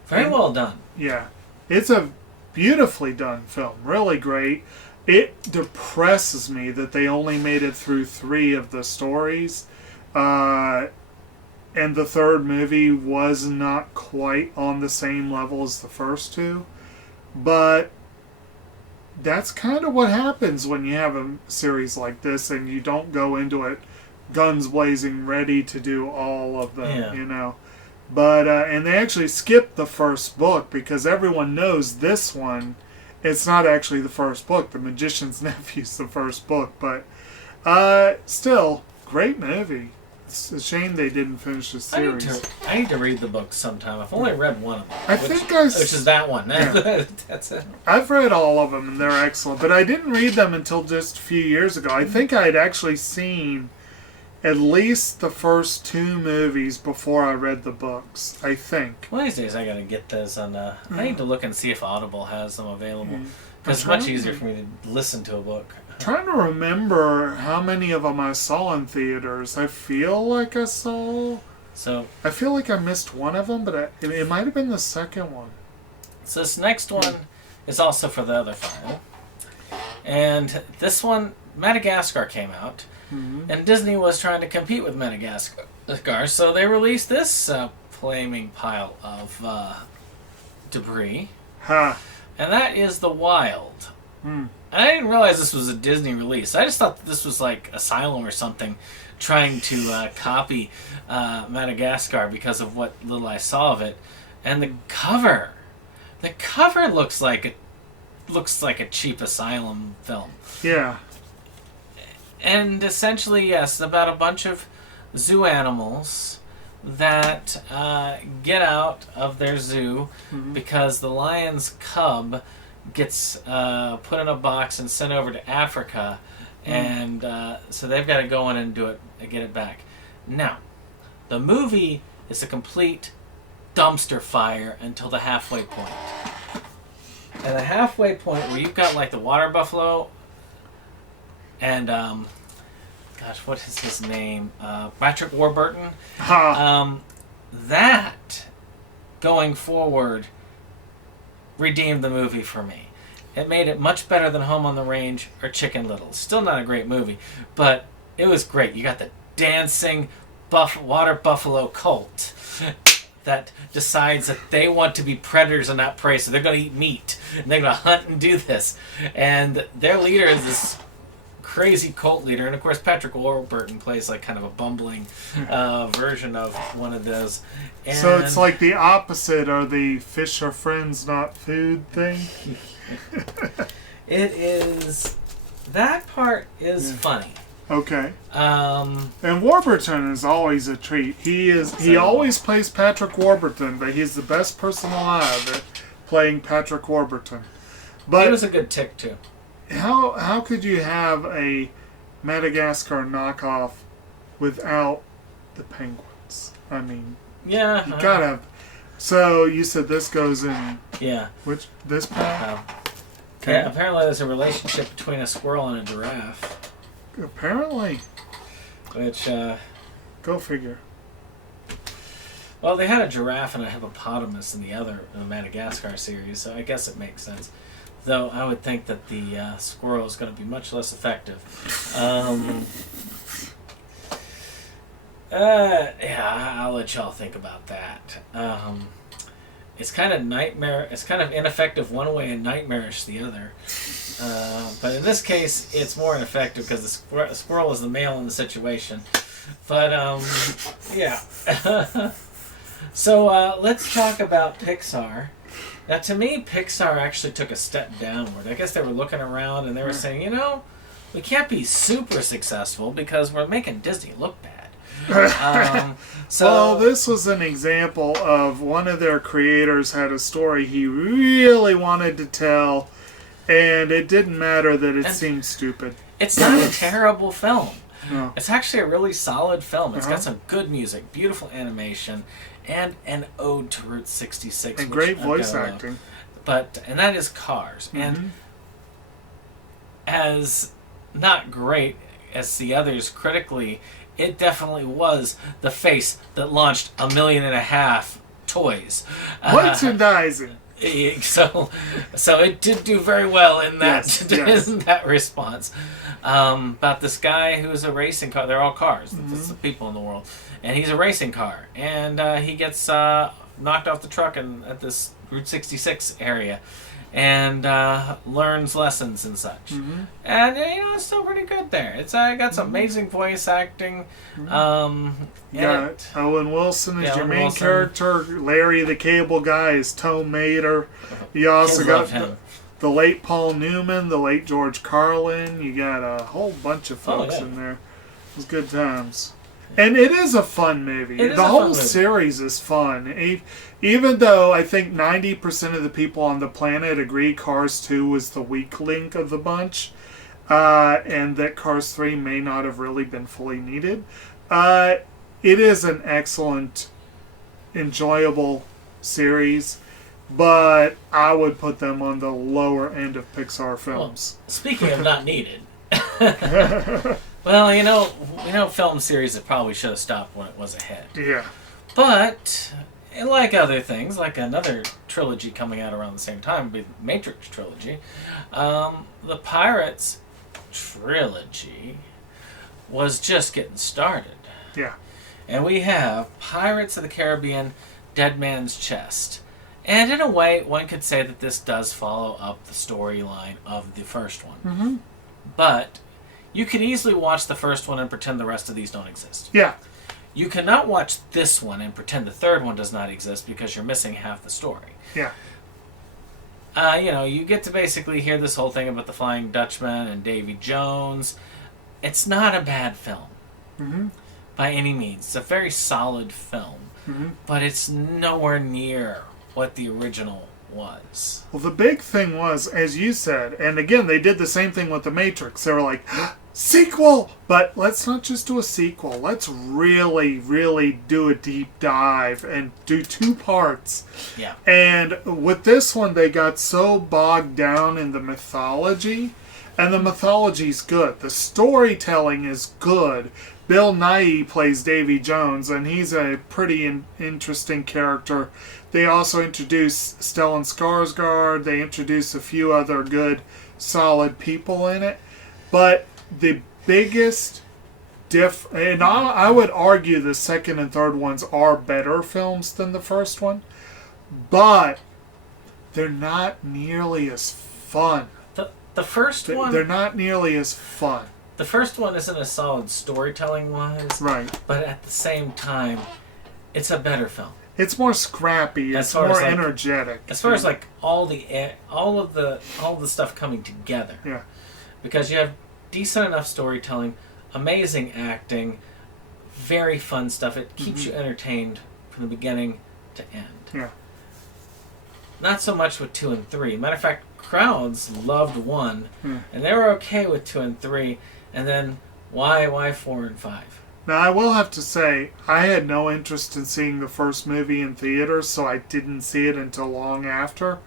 Very well done. Yeah. It's a beautifully done film. Really great. It depresses me that they only made it through 3 of the stories. And the third movie was not quite on the same level as the first 2. But that's kind of what happens when you have a series like this and you don't go into it guns blazing ready to do all of them, But, and they actually skipped the first book because everyone knows this one. It's not actually the first book. The Magician's Nephew's the first book. But still, great movie. It's a shame they didn't finish the series. I need to read the books sometime. I've only read one of them. Which is that one. Yeah. That's it. I've read all of them, and they're excellent. But I didn't read them until just a few years ago. I think I had actually seen at least the first 2 movies before I read the books. I think. One of these days I gotta get those on. I need to look and see if Audible has them available. Because it's much easier for me to listen to a book. Trying to remember how many of them I saw in theaters. I feel like I missed one of them, but it might have been the second one. So this next one is also for the other file. And this one, Madagascar came out. And Disney was trying to compete with Madagascar. So they released this flaming pile of debris. And that is The Wild. I didn't realize this was a Disney release. I just thought that this was like Asylum or something trying to copy Madagascar because of what little I saw of it. And the cover looks like a cheap Asylum film. Yeah. And essentially, yes, about a bunch of zoo animals that get out of their zoo because the lion's cub gets put in a box and sent over to Africa, and so they've got to go in and get it back. Now, the movie is a complete dumpster fire until the halfway point. And the halfway point where you've got like the water buffalo and what is his name? Patrick Warburton. That going forward redeemed the movie for me. It made it much better than Home on the Range or Chicken Little. Still not a great movie, but it was great. You got the dancing, water buffalo cult that decides that they want to be predators and not prey, so they're going to eat meat, and they're going to hunt and do this. And their leader is this crazy cult leader, and of course Patrick Warburton plays like kind of a bumbling version of one of those. And so it's like the opposite of the fish are friends, not food thing. It is. That part is funny. Okay. And Warburton is always a treat. He always plays Patrick Warburton, but he's the best person alive at playing Patrick Warburton. But he was a good tick too. How could you have a Madagascar knockoff without the penguins? I mean, yeah, you gotta have. So you said this goes in. Yeah. Which this path? Okay. Yeah. Apparently, there's a relationship between a squirrel and a giraffe. Apparently. Which. Go figure. Well, they had a giraffe and a hippopotamus in the Madagascar series, so I guess it makes sense. Though I would think that the squirrel is going to be much less effective. Yeah, I'll let y'all think about that. It's kind of nightmare. It's kind of ineffective one way and nightmarish the other. But in this case, it's more ineffective because the squirrel is the male in the situation. But yeah. So let's talk about Pixar. Now, to me, Pixar actually took a step downward. I guess they were looking around and they were saying, we can't be super successful because we're making Disney look bad. Well, this was an example of one of their creators had a story he really wanted to tell, and it didn't matter that it seemed stupid. It's not a terrible film. No. It's actually a really solid film. It's got some good music, beautiful animation, and an ode to Route 66. And great voice acting. And that is Cars. Mm-hmm. And as not great as the others critically, it definitely was the face that launched 1.5 million toys. Merchandising. So it did do very well in that in that response. About this guy who's a racing car. They're all cars. That's the people in the world. And he's a racing car. And he gets knocked off the truck at this Route 66 area. And learns lessons and such. Mm-hmm. And, it's still pretty good there. It's got some amazing voice acting. Owen Wilson is your main character. Larry the Cable Guy is Toe Mater. You also got the late Paul Newman, the late George Carlin. You got a whole bunch of folks in there. It was good times. And it is a fun movie. The whole series is fun. Even though I think 90% of the people on the planet agree Cars 2 was the weak link of the bunch, and that Cars 3 may not have really been fully needed, it is an excellent, enjoyable series, but I would put them on the lower end of Pixar films. Well, speaking of not needed... Well, film series that probably should have stopped when it was ahead. Yeah. But, like other things, like another trilogy coming out around the same time, would be the Matrix trilogy, the Pirates trilogy was just getting started. Yeah. And we have Pirates of the Caribbean, Dead Man's Chest. And in a way, one could say that this does follow up the storyline of the first one. Mm-hmm. But... you can easily watch the first one and pretend the rest of these don't exist. Yeah. You cannot watch this one and pretend the third one does not exist because you're missing half the story. Yeah. You get to basically hear this whole thing about the Flying Dutchman and Davy Jones. It's not a bad film. By any means. It's a very solid film. But it's nowhere near what the original was. Well, the big thing was, as you said, and again, they did the same thing with The Matrix. They were like, sequel! But let's not just do a sequel. Let's really, really do a deep dive and do 2 parts. Yeah. And with this one, they got so bogged down in the mythology. And the mythology's good. The storytelling is good. Bill Nighy plays Davy Jones, and he's a pretty interesting character. They also introduce Stellan Skarsgård. They introduce a few other good, solid people in it. But the biggest and I would argue the second and third ones are better films than the first one, but they're not nearly as fun. The first one... They're not nearly as fun. The first one isn't as solid storytelling-wise. Right. But at the same time, it's a better film. It's more scrappy. It's more energetic. As far as like all the stuff coming together. Yeah. Because you have decent enough storytelling, amazing acting, very fun stuff. It keeps you entertained from the beginning to end. Yeah. Not so much with 2 and 3. Matter of fact, crowds loved 1, and they were okay with 2 and 3. And then why 4 and 5? Now, I will have to say, I had no interest in seeing the first movie in theaters, so I didn't see it until long after.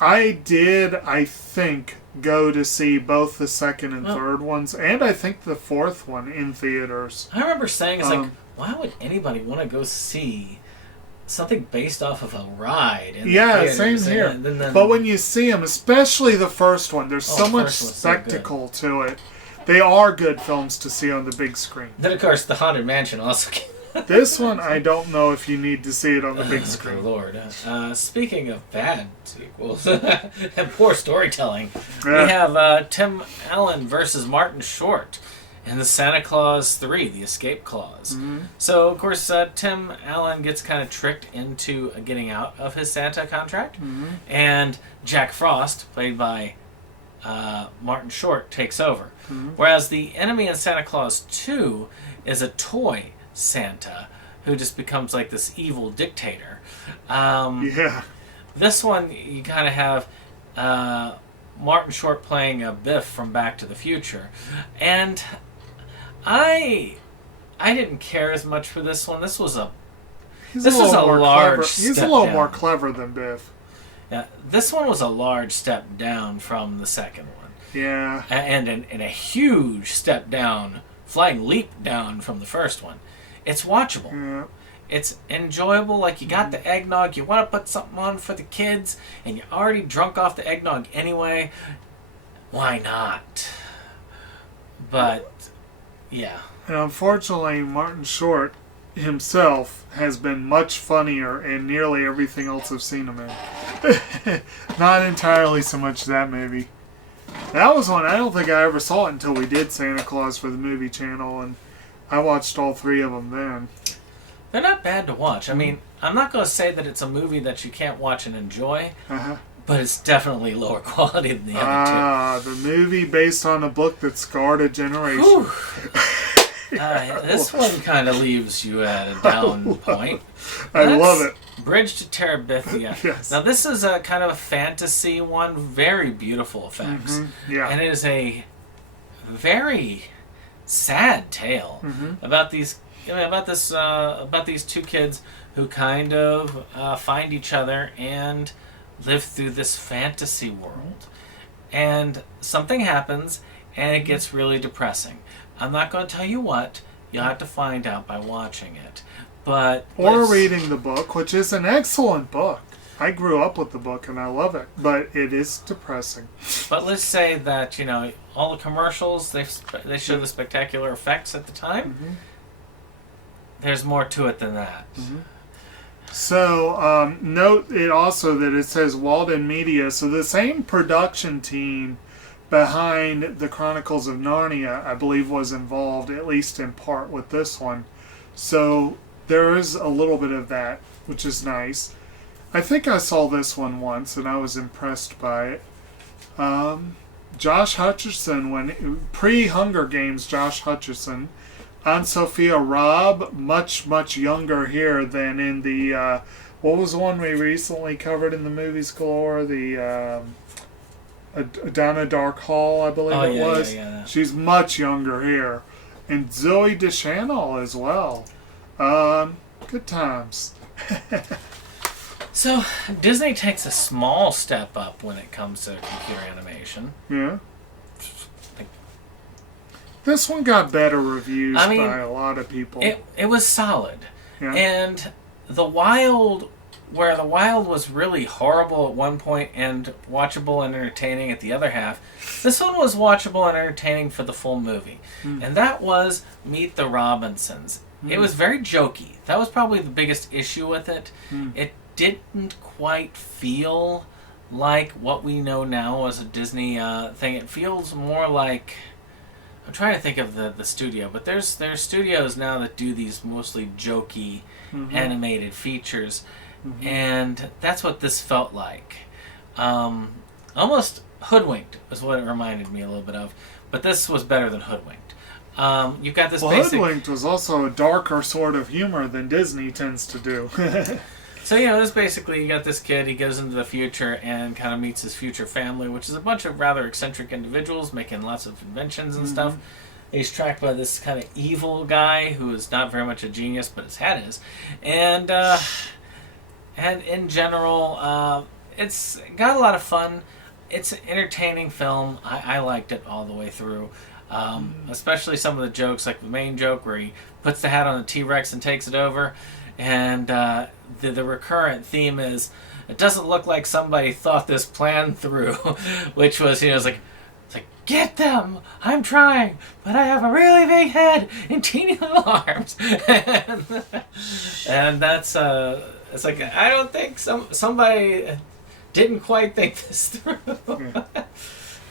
I did, I think, go to see both the second and third ones, and I think the fourth one in theaters. I remember saying, it's like, why would anybody want to go see something based off of a ride in the theaters? Same here. But when you see them, especially the first one, there's so much spectacle to it. They are good films to see on the big screen. Then, of course, The Haunted Mansion also came. This one, I don't know if you need to see it on the big screen. Good Lord. Speaking of bad sequels and poor storytelling, we have Tim Allen versus Martin Short in the Santa Claus 3, The Escape Clause. So, of course, Tim Allen gets kind of tricked into getting out of his Santa contract, and Jack Frost, played by Martin Short, takes over. Whereas the enemy in Santa Claus 2 is a toy Santa who just becomes like this evil dictator. This one, you kind of have Martin Short playing Biff from Back to the Future. And I didn't care as much for this one. This was a large step He's a little more clever than Biff. Yeah, this one was a large step down from the second one. Yeah. And a huge step down, flying leap down from the first one. It's watchable. Yeah. It's enjoyable. Like, you got the eggnog, you want to put something on for the kids, and you're already drunk off the eggnog anyway. Why not? But, yeah. And unfortunately, Martin Short himself has been much funnier in nearly everything else I've seen him in. Not entirely so much that movie. That was one I don't think I ever saw it until we did Santa Claus for the movie channel, and I watched all 3 of them then. They're not bad to watch. I mean, I'm not going to say that it's a movie that you can't watch and enjoy, but it's definitely lower quality than the other 2. The movie based on a book that scarred a generation. This one kind of leaves you at a down point. I love it. Bridge to Terabithia. Yes. Now, this is a kind of a fantasy one, very beautiful effects. Yeah. And it is a very sad tale about these two kids who kind of find each other and live through this fantasy world. And something happens, and it gets really depressing. I'm not going to tell you what. You'll have to find out by watching it. Or reading the book, which is an excellent book. I grew up with the book and I love it, but it is depressing. But let's say that, all the commercials, they show the spectacular effects at the time. There's more to it than that. So, note it also that it says Walt and Media. So the same production team behind the Chronicles of Narnia, I believe, was involved, at least in part, with this one. So there is a little bit of that, which is nice. I think I saw this one once, and I was impressed by it. Josh Hutcherson, pre-Hunger Games, Josh Hutcherson, Aunt Sophia Robb, much, much younger here than in the, what was the one we recently covered in the movies galore? The, Donna Dark Hall, I believe it was. Yeah. She's much younger here. And Zoe Deschanel as well. Good times. So, Disney takes a small step up when it comes to computer animation. Yeah. This one got better reviews by a lot of people. It was solid. Yeah. And the wild where The Wild was really horrible at one point and watchable and entertaining at the other half, this one was watchable and entertaining for the full movie. And that was Meet the Robinsons. It was very jokey. That was probably the biggest issue with it. It didn't quite feel like what we know now as a Disney thing. It feels more like... I'm trying to think of the studio, but there's studios now that do these mostly jokey animated features, and that's what this felt like. Almost Hoodwinked is what it reminded me a little bit of, but this was better than Hoodwinked. You've got this basic... Hoodwinked was also a darker sort of humor than Disney tends to do. So, this basically, you got this kid, he goes into the future and kind of meets his future family, which is a bunch of rather eccentric individuals making lots of inventions and stuff. He's tracked by this kind of evil guy who is not very much a genius, but his hat is. And in general, it's got a lot of fun. It's an entertaining film. I liked it all the way through. Especially some of the jokes, like the main joke where he puts the hat on the T-Rex and takes it over. And the recurrent theme is, it doesn't look like somebody thought this plan through, which was, it's like, get them! I'm trying, but I have a really big head and teeny little arms. and that's, it's like, I don't think somebody didn't quite think this through.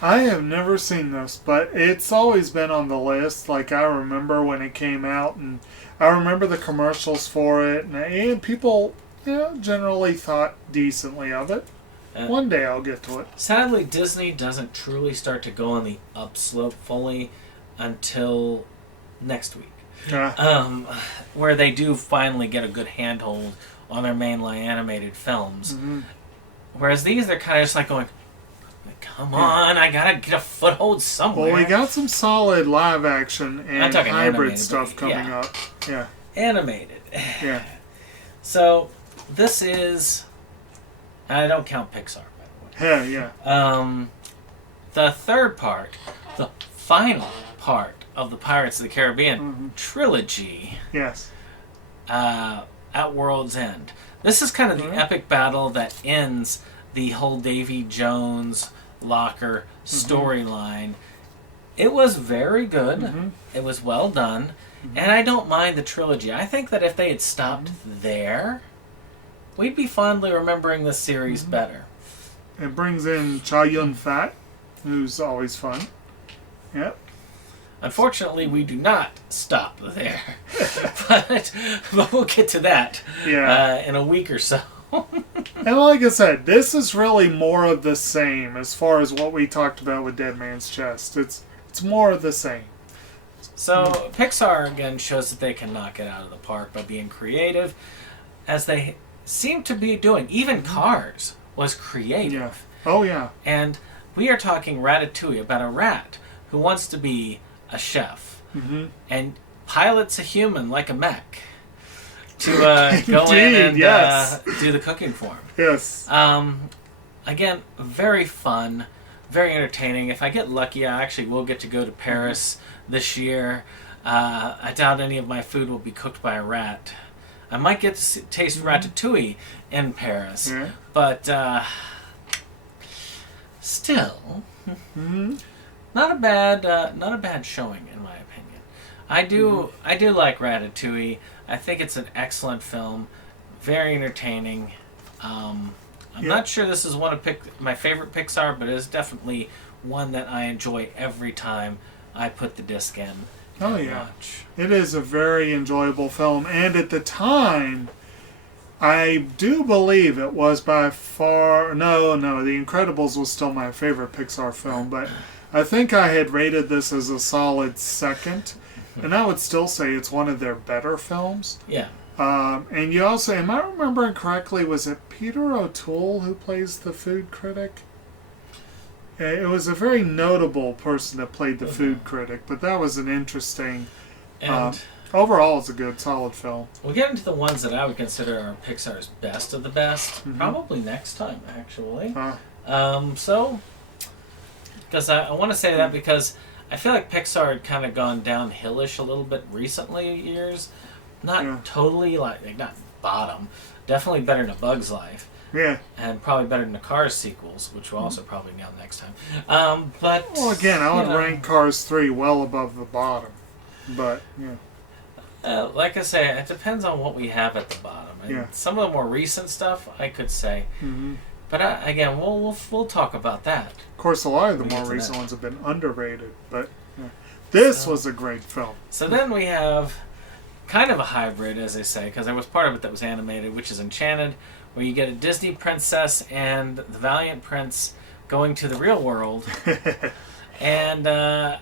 I have never seen this, but it's always been on the list. Like, I remember when it came out, and I remember the commercials for it, and people, generally thought decently of it. One day I'll get to it. Sadly, Disney doesn't truly start to go on the upslope fully until next week. Where they do finally get a good handhold on their mainline animated films. Whereas these, they're kind of just like going, come on, I gotta get a foothold somewhere. Well, we got some solid live action and hybrid stuff coming up. Yeah. Animated. Yeah. So, this is... I don't count Pixar, by the way. Yeah. The third part, the final part of the Pirates of the Caribbean trilogy. Yes. At World's End. This is kind of the epic battle that ends the whole Davy Jones Locker storyline. It was very good. It was well done. And I don't mind the trilogy. I think that if they had stopped there, we'd be fondly remembering this series better. It brings in Chow Yun-fat, who's always fun. Yep. Unfortunately, we do not stop there. but we'll get to that in a week or so. And like I said, this is really more of the same as far as what we talked about with Dead Man's Chest. It's more of the same. So Pixar, again, shows that they can knock it out of the park by being creative, as they seem to be doing. Even Cars was creative. Yeah. Oh, yeah. And we are talking Ratatouille, about a rat who wants to be a chef and pilots a human like a mech to go in and do the cooking for him. Yes. Again, very fun, very entertaining. If I get lucky, I actually will get to go to Paris this year. I doubt any of my food will be cooked by a rat. I might get to taste Ratatouille in Paris, but still, not a bad showing in my opinion. I do like Ratatouille. I think it's an excellent film, very entertaining. I'm not sure this is one of my favorite Pixar, but it is definitely one that I enjoy every time I put the disc in. Oh yeah, it is a very enjoyable film, and at the time, I do believe it was by far... No, The Incredibles was still my favorite Pixar film, but I think I had rated this as a solid second, and I would still say it's one of their better films. Yeah. And you also, am I remembering correctly, was it Peter O'Toole who plays the food critic? It was a very notable person that played the food critic, but that was an interesting... And overall, it's a good, solid film. We'll get into the ones that I would consider are Pixar's best of the best, probably next time, actually. So, because I want to say that because I feel like Pixar had kind of gone downhillish a little bit recently years. Not totally, like not bottom, Definitely better than A Bug's Life. Yeah. And probably better than the Cars sequels, which we'll also probably nail next time. But well, again, I would rank Cars 3 well above the bottom. But yeah. Like I say, it depends on what we have at the bottom. And some of the more recent stuff, I could say. Mm-hmm. But again, we'll talk about that. Of course, a lot of the more recent ones have been underrated, but this was a great film. So then we have kind of a hybrid, as they say, because there was part of it that was animated, which is Enchanted, where you get a Disney princess and the Valiant Prince going to the real world. And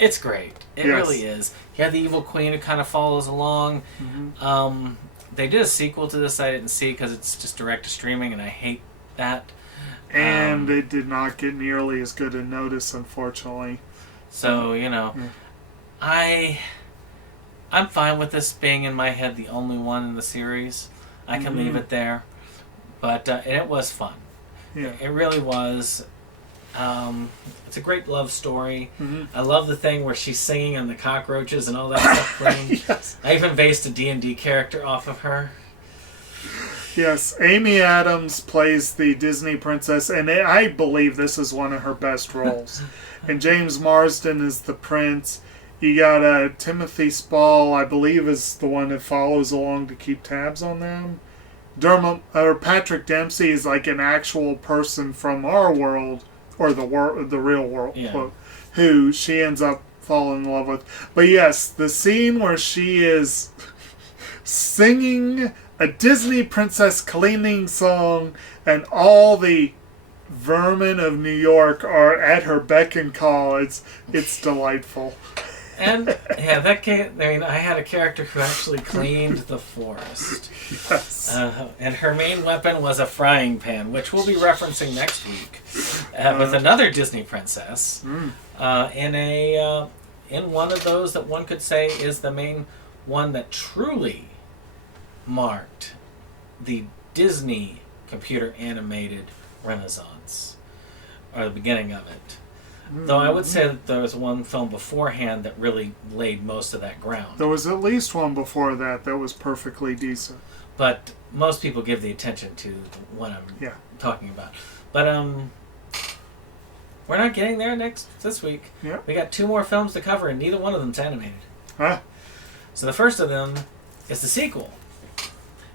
it's great. It really is. You have the evil queen who kind of follows along. Mm-hmm. They did a sequel to this I didn't see because it's just direct to streaming, and I hate that. And it did not get nearly as good a notice, unfortunately. So, I'm fine with this being in my head the only one in the series. I can leave it there. But it was fun. Yeah. It really was. It's a great love story. Mm-hmm. I love the thing where she's singing and the cockroaches and all that stuff playing. Yes. I even based a D&D character off of her. Yes, Amy Adams plays the Disney princess, and I believe this is one of her best roles. And James Marsden is the prince. You got Timothy Spall, I believe, is the one that follows along to keep tabs on them. Patrick Dempsey is like an actual person from our world, or the real world, quote, who she ends up falling in love with. But yes, the scene where she is singing a Disney princess cleaning song and all the vermin of New York are at her beck and call, it's delightful. And I had a character who actually cleaned the forest. Yes. And her main weapon was a frying pan, which we'll be referencing next week with another Disney princess. In one of those that one could say is the main one that truly marked the Disney computer animated renaissance, or the beginning of it. Though I would say that there was one film beforehand that really laid most of that ground. There was at least one before that was perfectly decent. But most people give the attention to what I'm talking about. But we're not getting there this week. Yeah. We got 2 more films to cover, and neither one of them's animated. Huh? So the first of them is the sequel.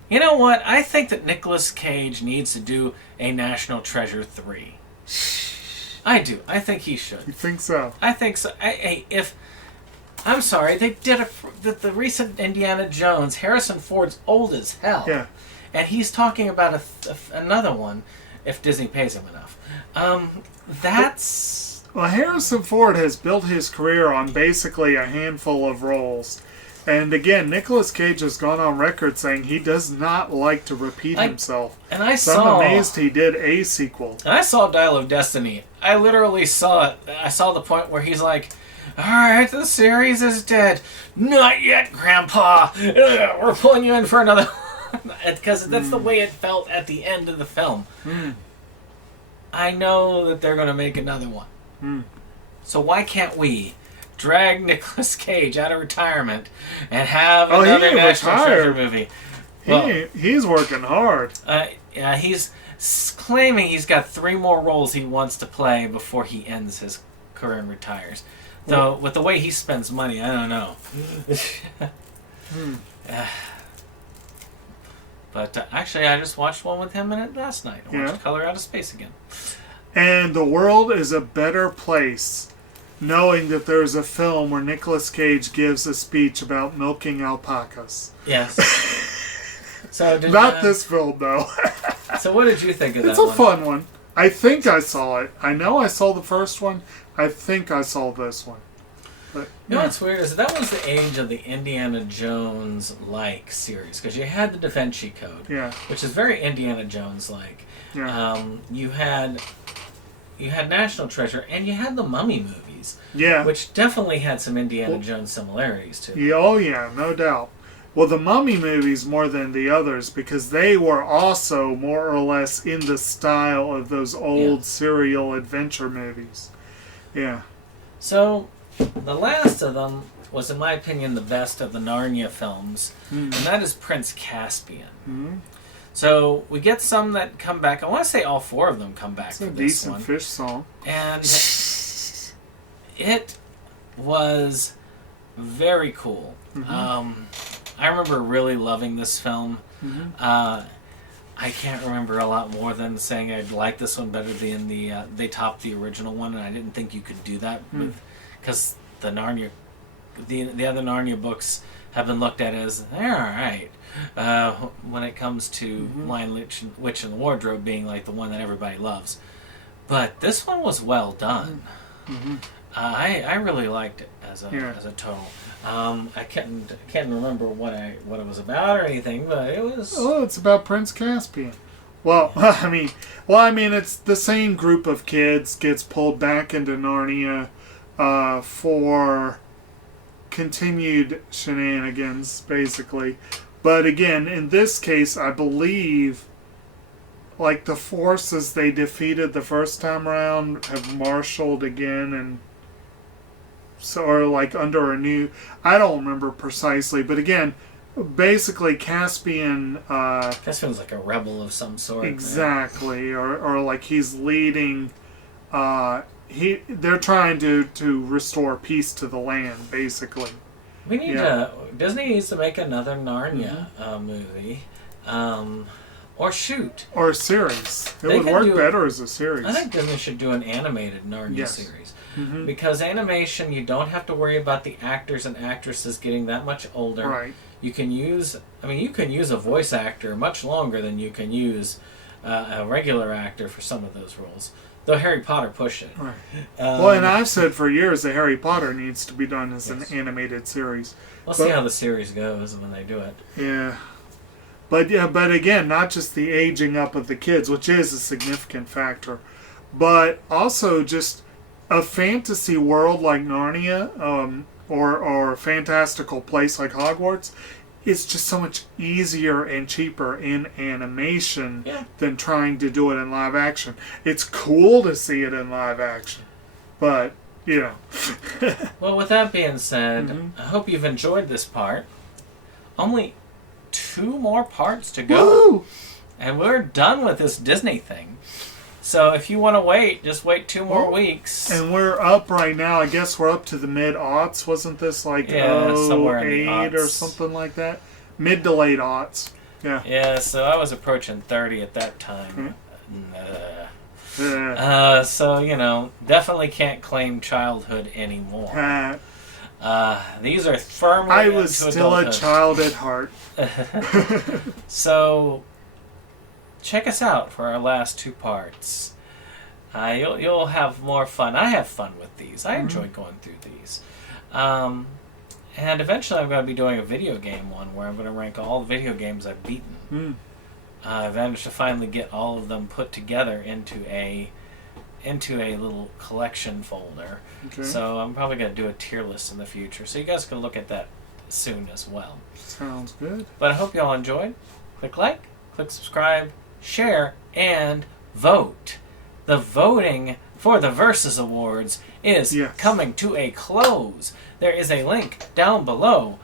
You know what? I think that Nicolas Cage needs to do a National Treasure 3. I do. I think he should. You think so? I think so. I'm sorry, they did the recent Indiana Jones. Harrison Ford's old as hell. Yeah. And he's talking about another one if Disney pays him enough. Well, Harrison Ford has built his career on basically a handful of roles. And again, Nicolas Cage has gone on record saying he does not like to repeat himself. And I'm amazed he did a sequel. And I saw Dial of Destiny. I literally saw it. I saw the point where he's like, "Alright, the series is dead." "Not yet, Grandpa. We're pulling you in for another." Because that's the way it felt at the end of the film. I know that they're going to make another one. So why can't we drag Nicolas Cage out of retirement and have another National Treasure movie? Well, he's working hard. He's claiming he's got 3 more roles he wants to play before he ends his career and retires. Though, with the way he spends money, I don't know. But actually, I just watched one with him in it last night. I watched Color Out of Space again. And the world is a better place knowing that there's a film where Nicolas Cage gives a speech about milking alpacas. Yes. So Not this film, though. So what did you think of that one? It's a fun one. I think I saw it. I know I saw the first one. I think I saw this one. But, you know what's weird is that was the age of the Indiana Jones-like series. Because you had the Da Vinci Code, which is very Indiana Jones-like. Yeah. You had National Treasure, and you had the Mummy movies. Yeah. Which definitely had some Indiana Jones similarities to it. Oh, yeah, no doubt. Well, the Mummy movies more than the others because they were also more or less in the style of those old serial adventure movies. Yeah. So, the last of them was, in my opinion, the best of the Narnia films, and that is Prince Caspian. Mm-hmm. So we get some that come back. I want to say all 4 of them come back It's for a this one. decent fish song. And it was very cool. Mm-hmm. I remember really loving this film. Mm-hmm. I can't remember a lot more than saying I like this one better than they topped the original one, and I didn't think you could do that because the Narnia, the other Narnia books have been looked at as they're all right when it comes to Lion, Witch, and the Wardrobe being like the one that everybody loves. But this one was well done. Mm-hmm. I really liked it as a total. I can't remember what it was about or anything, but it was. Oh, it's about Prince Caspian. Well, I mean, it's the same group of kids gets pulled back into Narnia for continued shenanigans, basically. But again, in this case, I believe, like, the forces they defeated the first time around have marshaled again, and so, or like under a new, I don't remember precisely, but again, basically Caspian's like a rebel of some sort. Exactly, or like he's leading. They're trying to restore peace to the land, basically. We need Disney needs to make another Narnia movie, or or a series. It would work better as a series. I think Disney should do an animated Narnia series. Because animation, you don't have to worry about the actors and actresses getting that much older. Right. You can use a voice actor much longer than you can use a regular actor for some of those roles. Though Harry Potter pushed it. Right. Well, and I've said for years that Harry Potter needs to be done as an animated series. We'll see how the series goes when they do it. Yeah. But again, not just the aging up of the kids, which is a significant factor, but also just a fantasy world like Narnia, or a fantastical place like Hogwarts. It's just so much easier and cheaper in animation than trying to do it in live action. It's cool to see it in live action, but, Well, with that being said, I hope you've enjoyed this part. Only 2 more parts to go. Woo! And we're done with this Disney thing. So if you want to wait, just wait 2 more weeks. And we're up right now. I guess we're up to the mid-aughts. Wasn't this like somewhere in the 08 or something like that? Mid to late aughts. Yeah. Yeah, so I was approaching 30 at that time. So, definitely can't claim childhood anymore. These are firmly I was into still adulthood. a child at heart. So, check us out for our last 2 parts. You'll have more fun. I have fun with these. I enjoy going through these. And eventually I'm going to be doing a video game one where I'm going to rank all the video games I've beaten. I've managed to finally get all of them put together into a little collection folder. Okay. So I'm probably going to do a tier list in the future. So you guys can look at that soon as well. Sounds good. But I hope you all enjoyed. Click like, click subscribe, share, and vote. The voting for the Versus Awards is coming to a close. There is a link down below.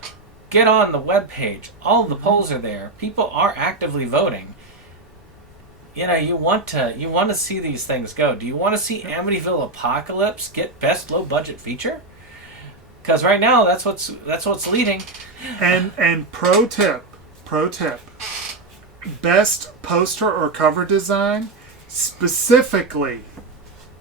Get on the webpage. All the polls are there. People are actively voting. You want to see these things go. Do you want to see Amityville Apocalypse get best low budget feature? Because right now that's what's leading. And pro tip, best poster or cover design specifically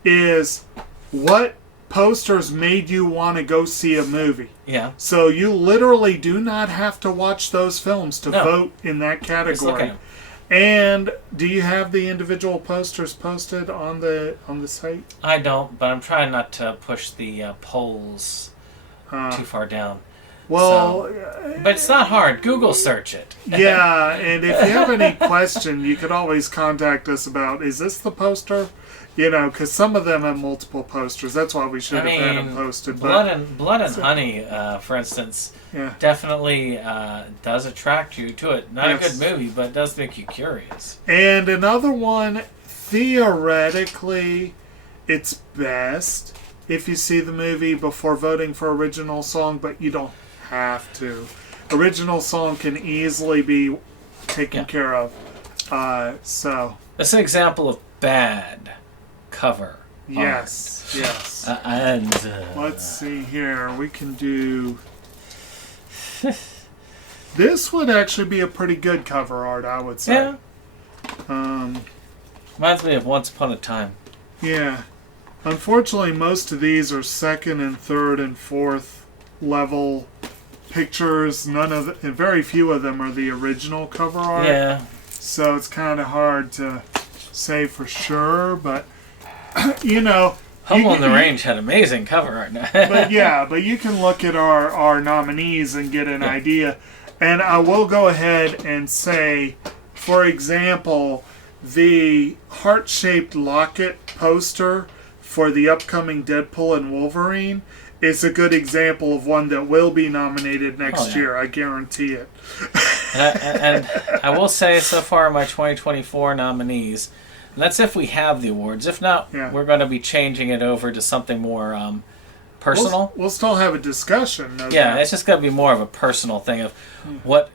is what posters made you want to go see a movie. Yeah. So you literally do not have to watch those films to vote in that category. Just look at 'em. And do you have the individual posters posted on the site? I don't, but I'm trying not to push the polls too far down. Well, but it's not hard. Google search it. Yeah, and if you have any question, you could always contact us about, is this the poster? Because some of them have multiple posters. That's why we should have had them posted. Blood and Honey, for instance, definitely does attract you to it. Not a good movie, but it does make you curious. And another one, theoretically, it's best if you see the movie before voting for original song, but you don't have to. Original song can easily be taken care of. So that's an example of bad cover. Yes, art. Yes. Let's see here. We can do. This would actually be a pretty good cover art, I would say. Yeah. Reminds me of Once Upon a Time. Yeah. Unfortunately, most of these are second and third and fourth level pictures. Very few of them are the original cover art. Yeah. So it's kind of hard to say for sure, but you know. Humble in the Range had amazing cover art. but you can look at our nominees and get an idea. And I will go ahead and say, for example, the heart-shaped locket poster for the upcoming Deadpool and Wolverine is a good example of one that will be nominated next year. I guarantee it. and I will say, so far, my 2024 nominees, and that's if we have the awards. If not, we're going to be changing it over to something more personal. We'll still have a discussion. It's just going to be more of a personal thing of what...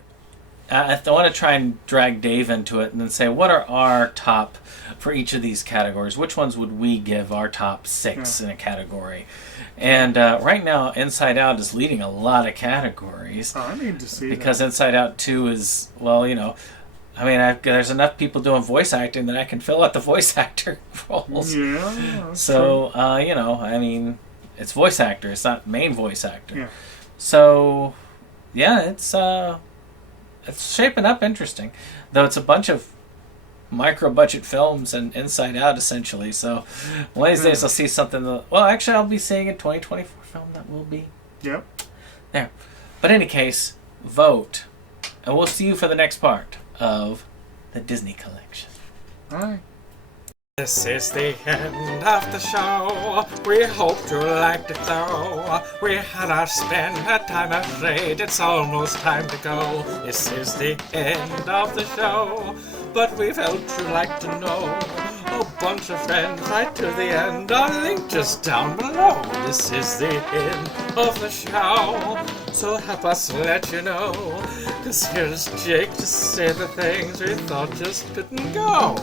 I want to try and drag Dave into it and then say, what are our top for each of these categories? Which ones would we give our top 6 in a category? And right now, Inside Out is leading a lot of categories. Oh, I need to see because that. Inside Out 2 is, well, you know, I mean, there's enough people doing voice acting that I can fill out the voice actor roles. Yeah. So, you know, I mean, it's voice actor. It's not main voice actor. Yeah. So, yeah, it's shaping up interesting. Though it's a bunch of micro-budget films and Inside Out, essentially. So, one of these days I'll see something well, actually, I'll be seeing a 2024 film that will be there. But in any case, vote. And we'll see you for the next part of the Disney Collection. All right. This is the end of the show. We hope you liked it though. We had our spend time afraid. It's almost time to go. This is the end of the show. But we felt you'd like to know. A bunch of friends right to the end. Our link just down below. This is the end of the show. So help us let you know. 'Cause here's Jake to say the things we thought just couldn't go.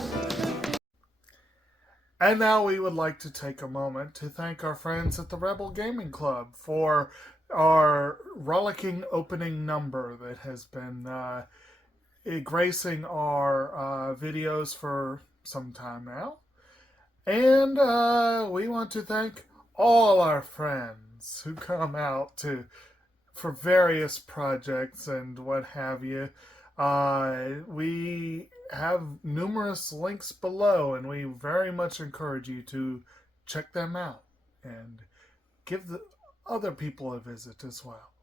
And now we would like to take a moment to thank our friends at the Rebel Gaming Club for our rollicking opening number that has been gracing our videos for some time now. And we want to thank all our friends who come out for various projects and what have you. We have numerous links below, and we very much encourage you to check them out and give the other people a visit as well.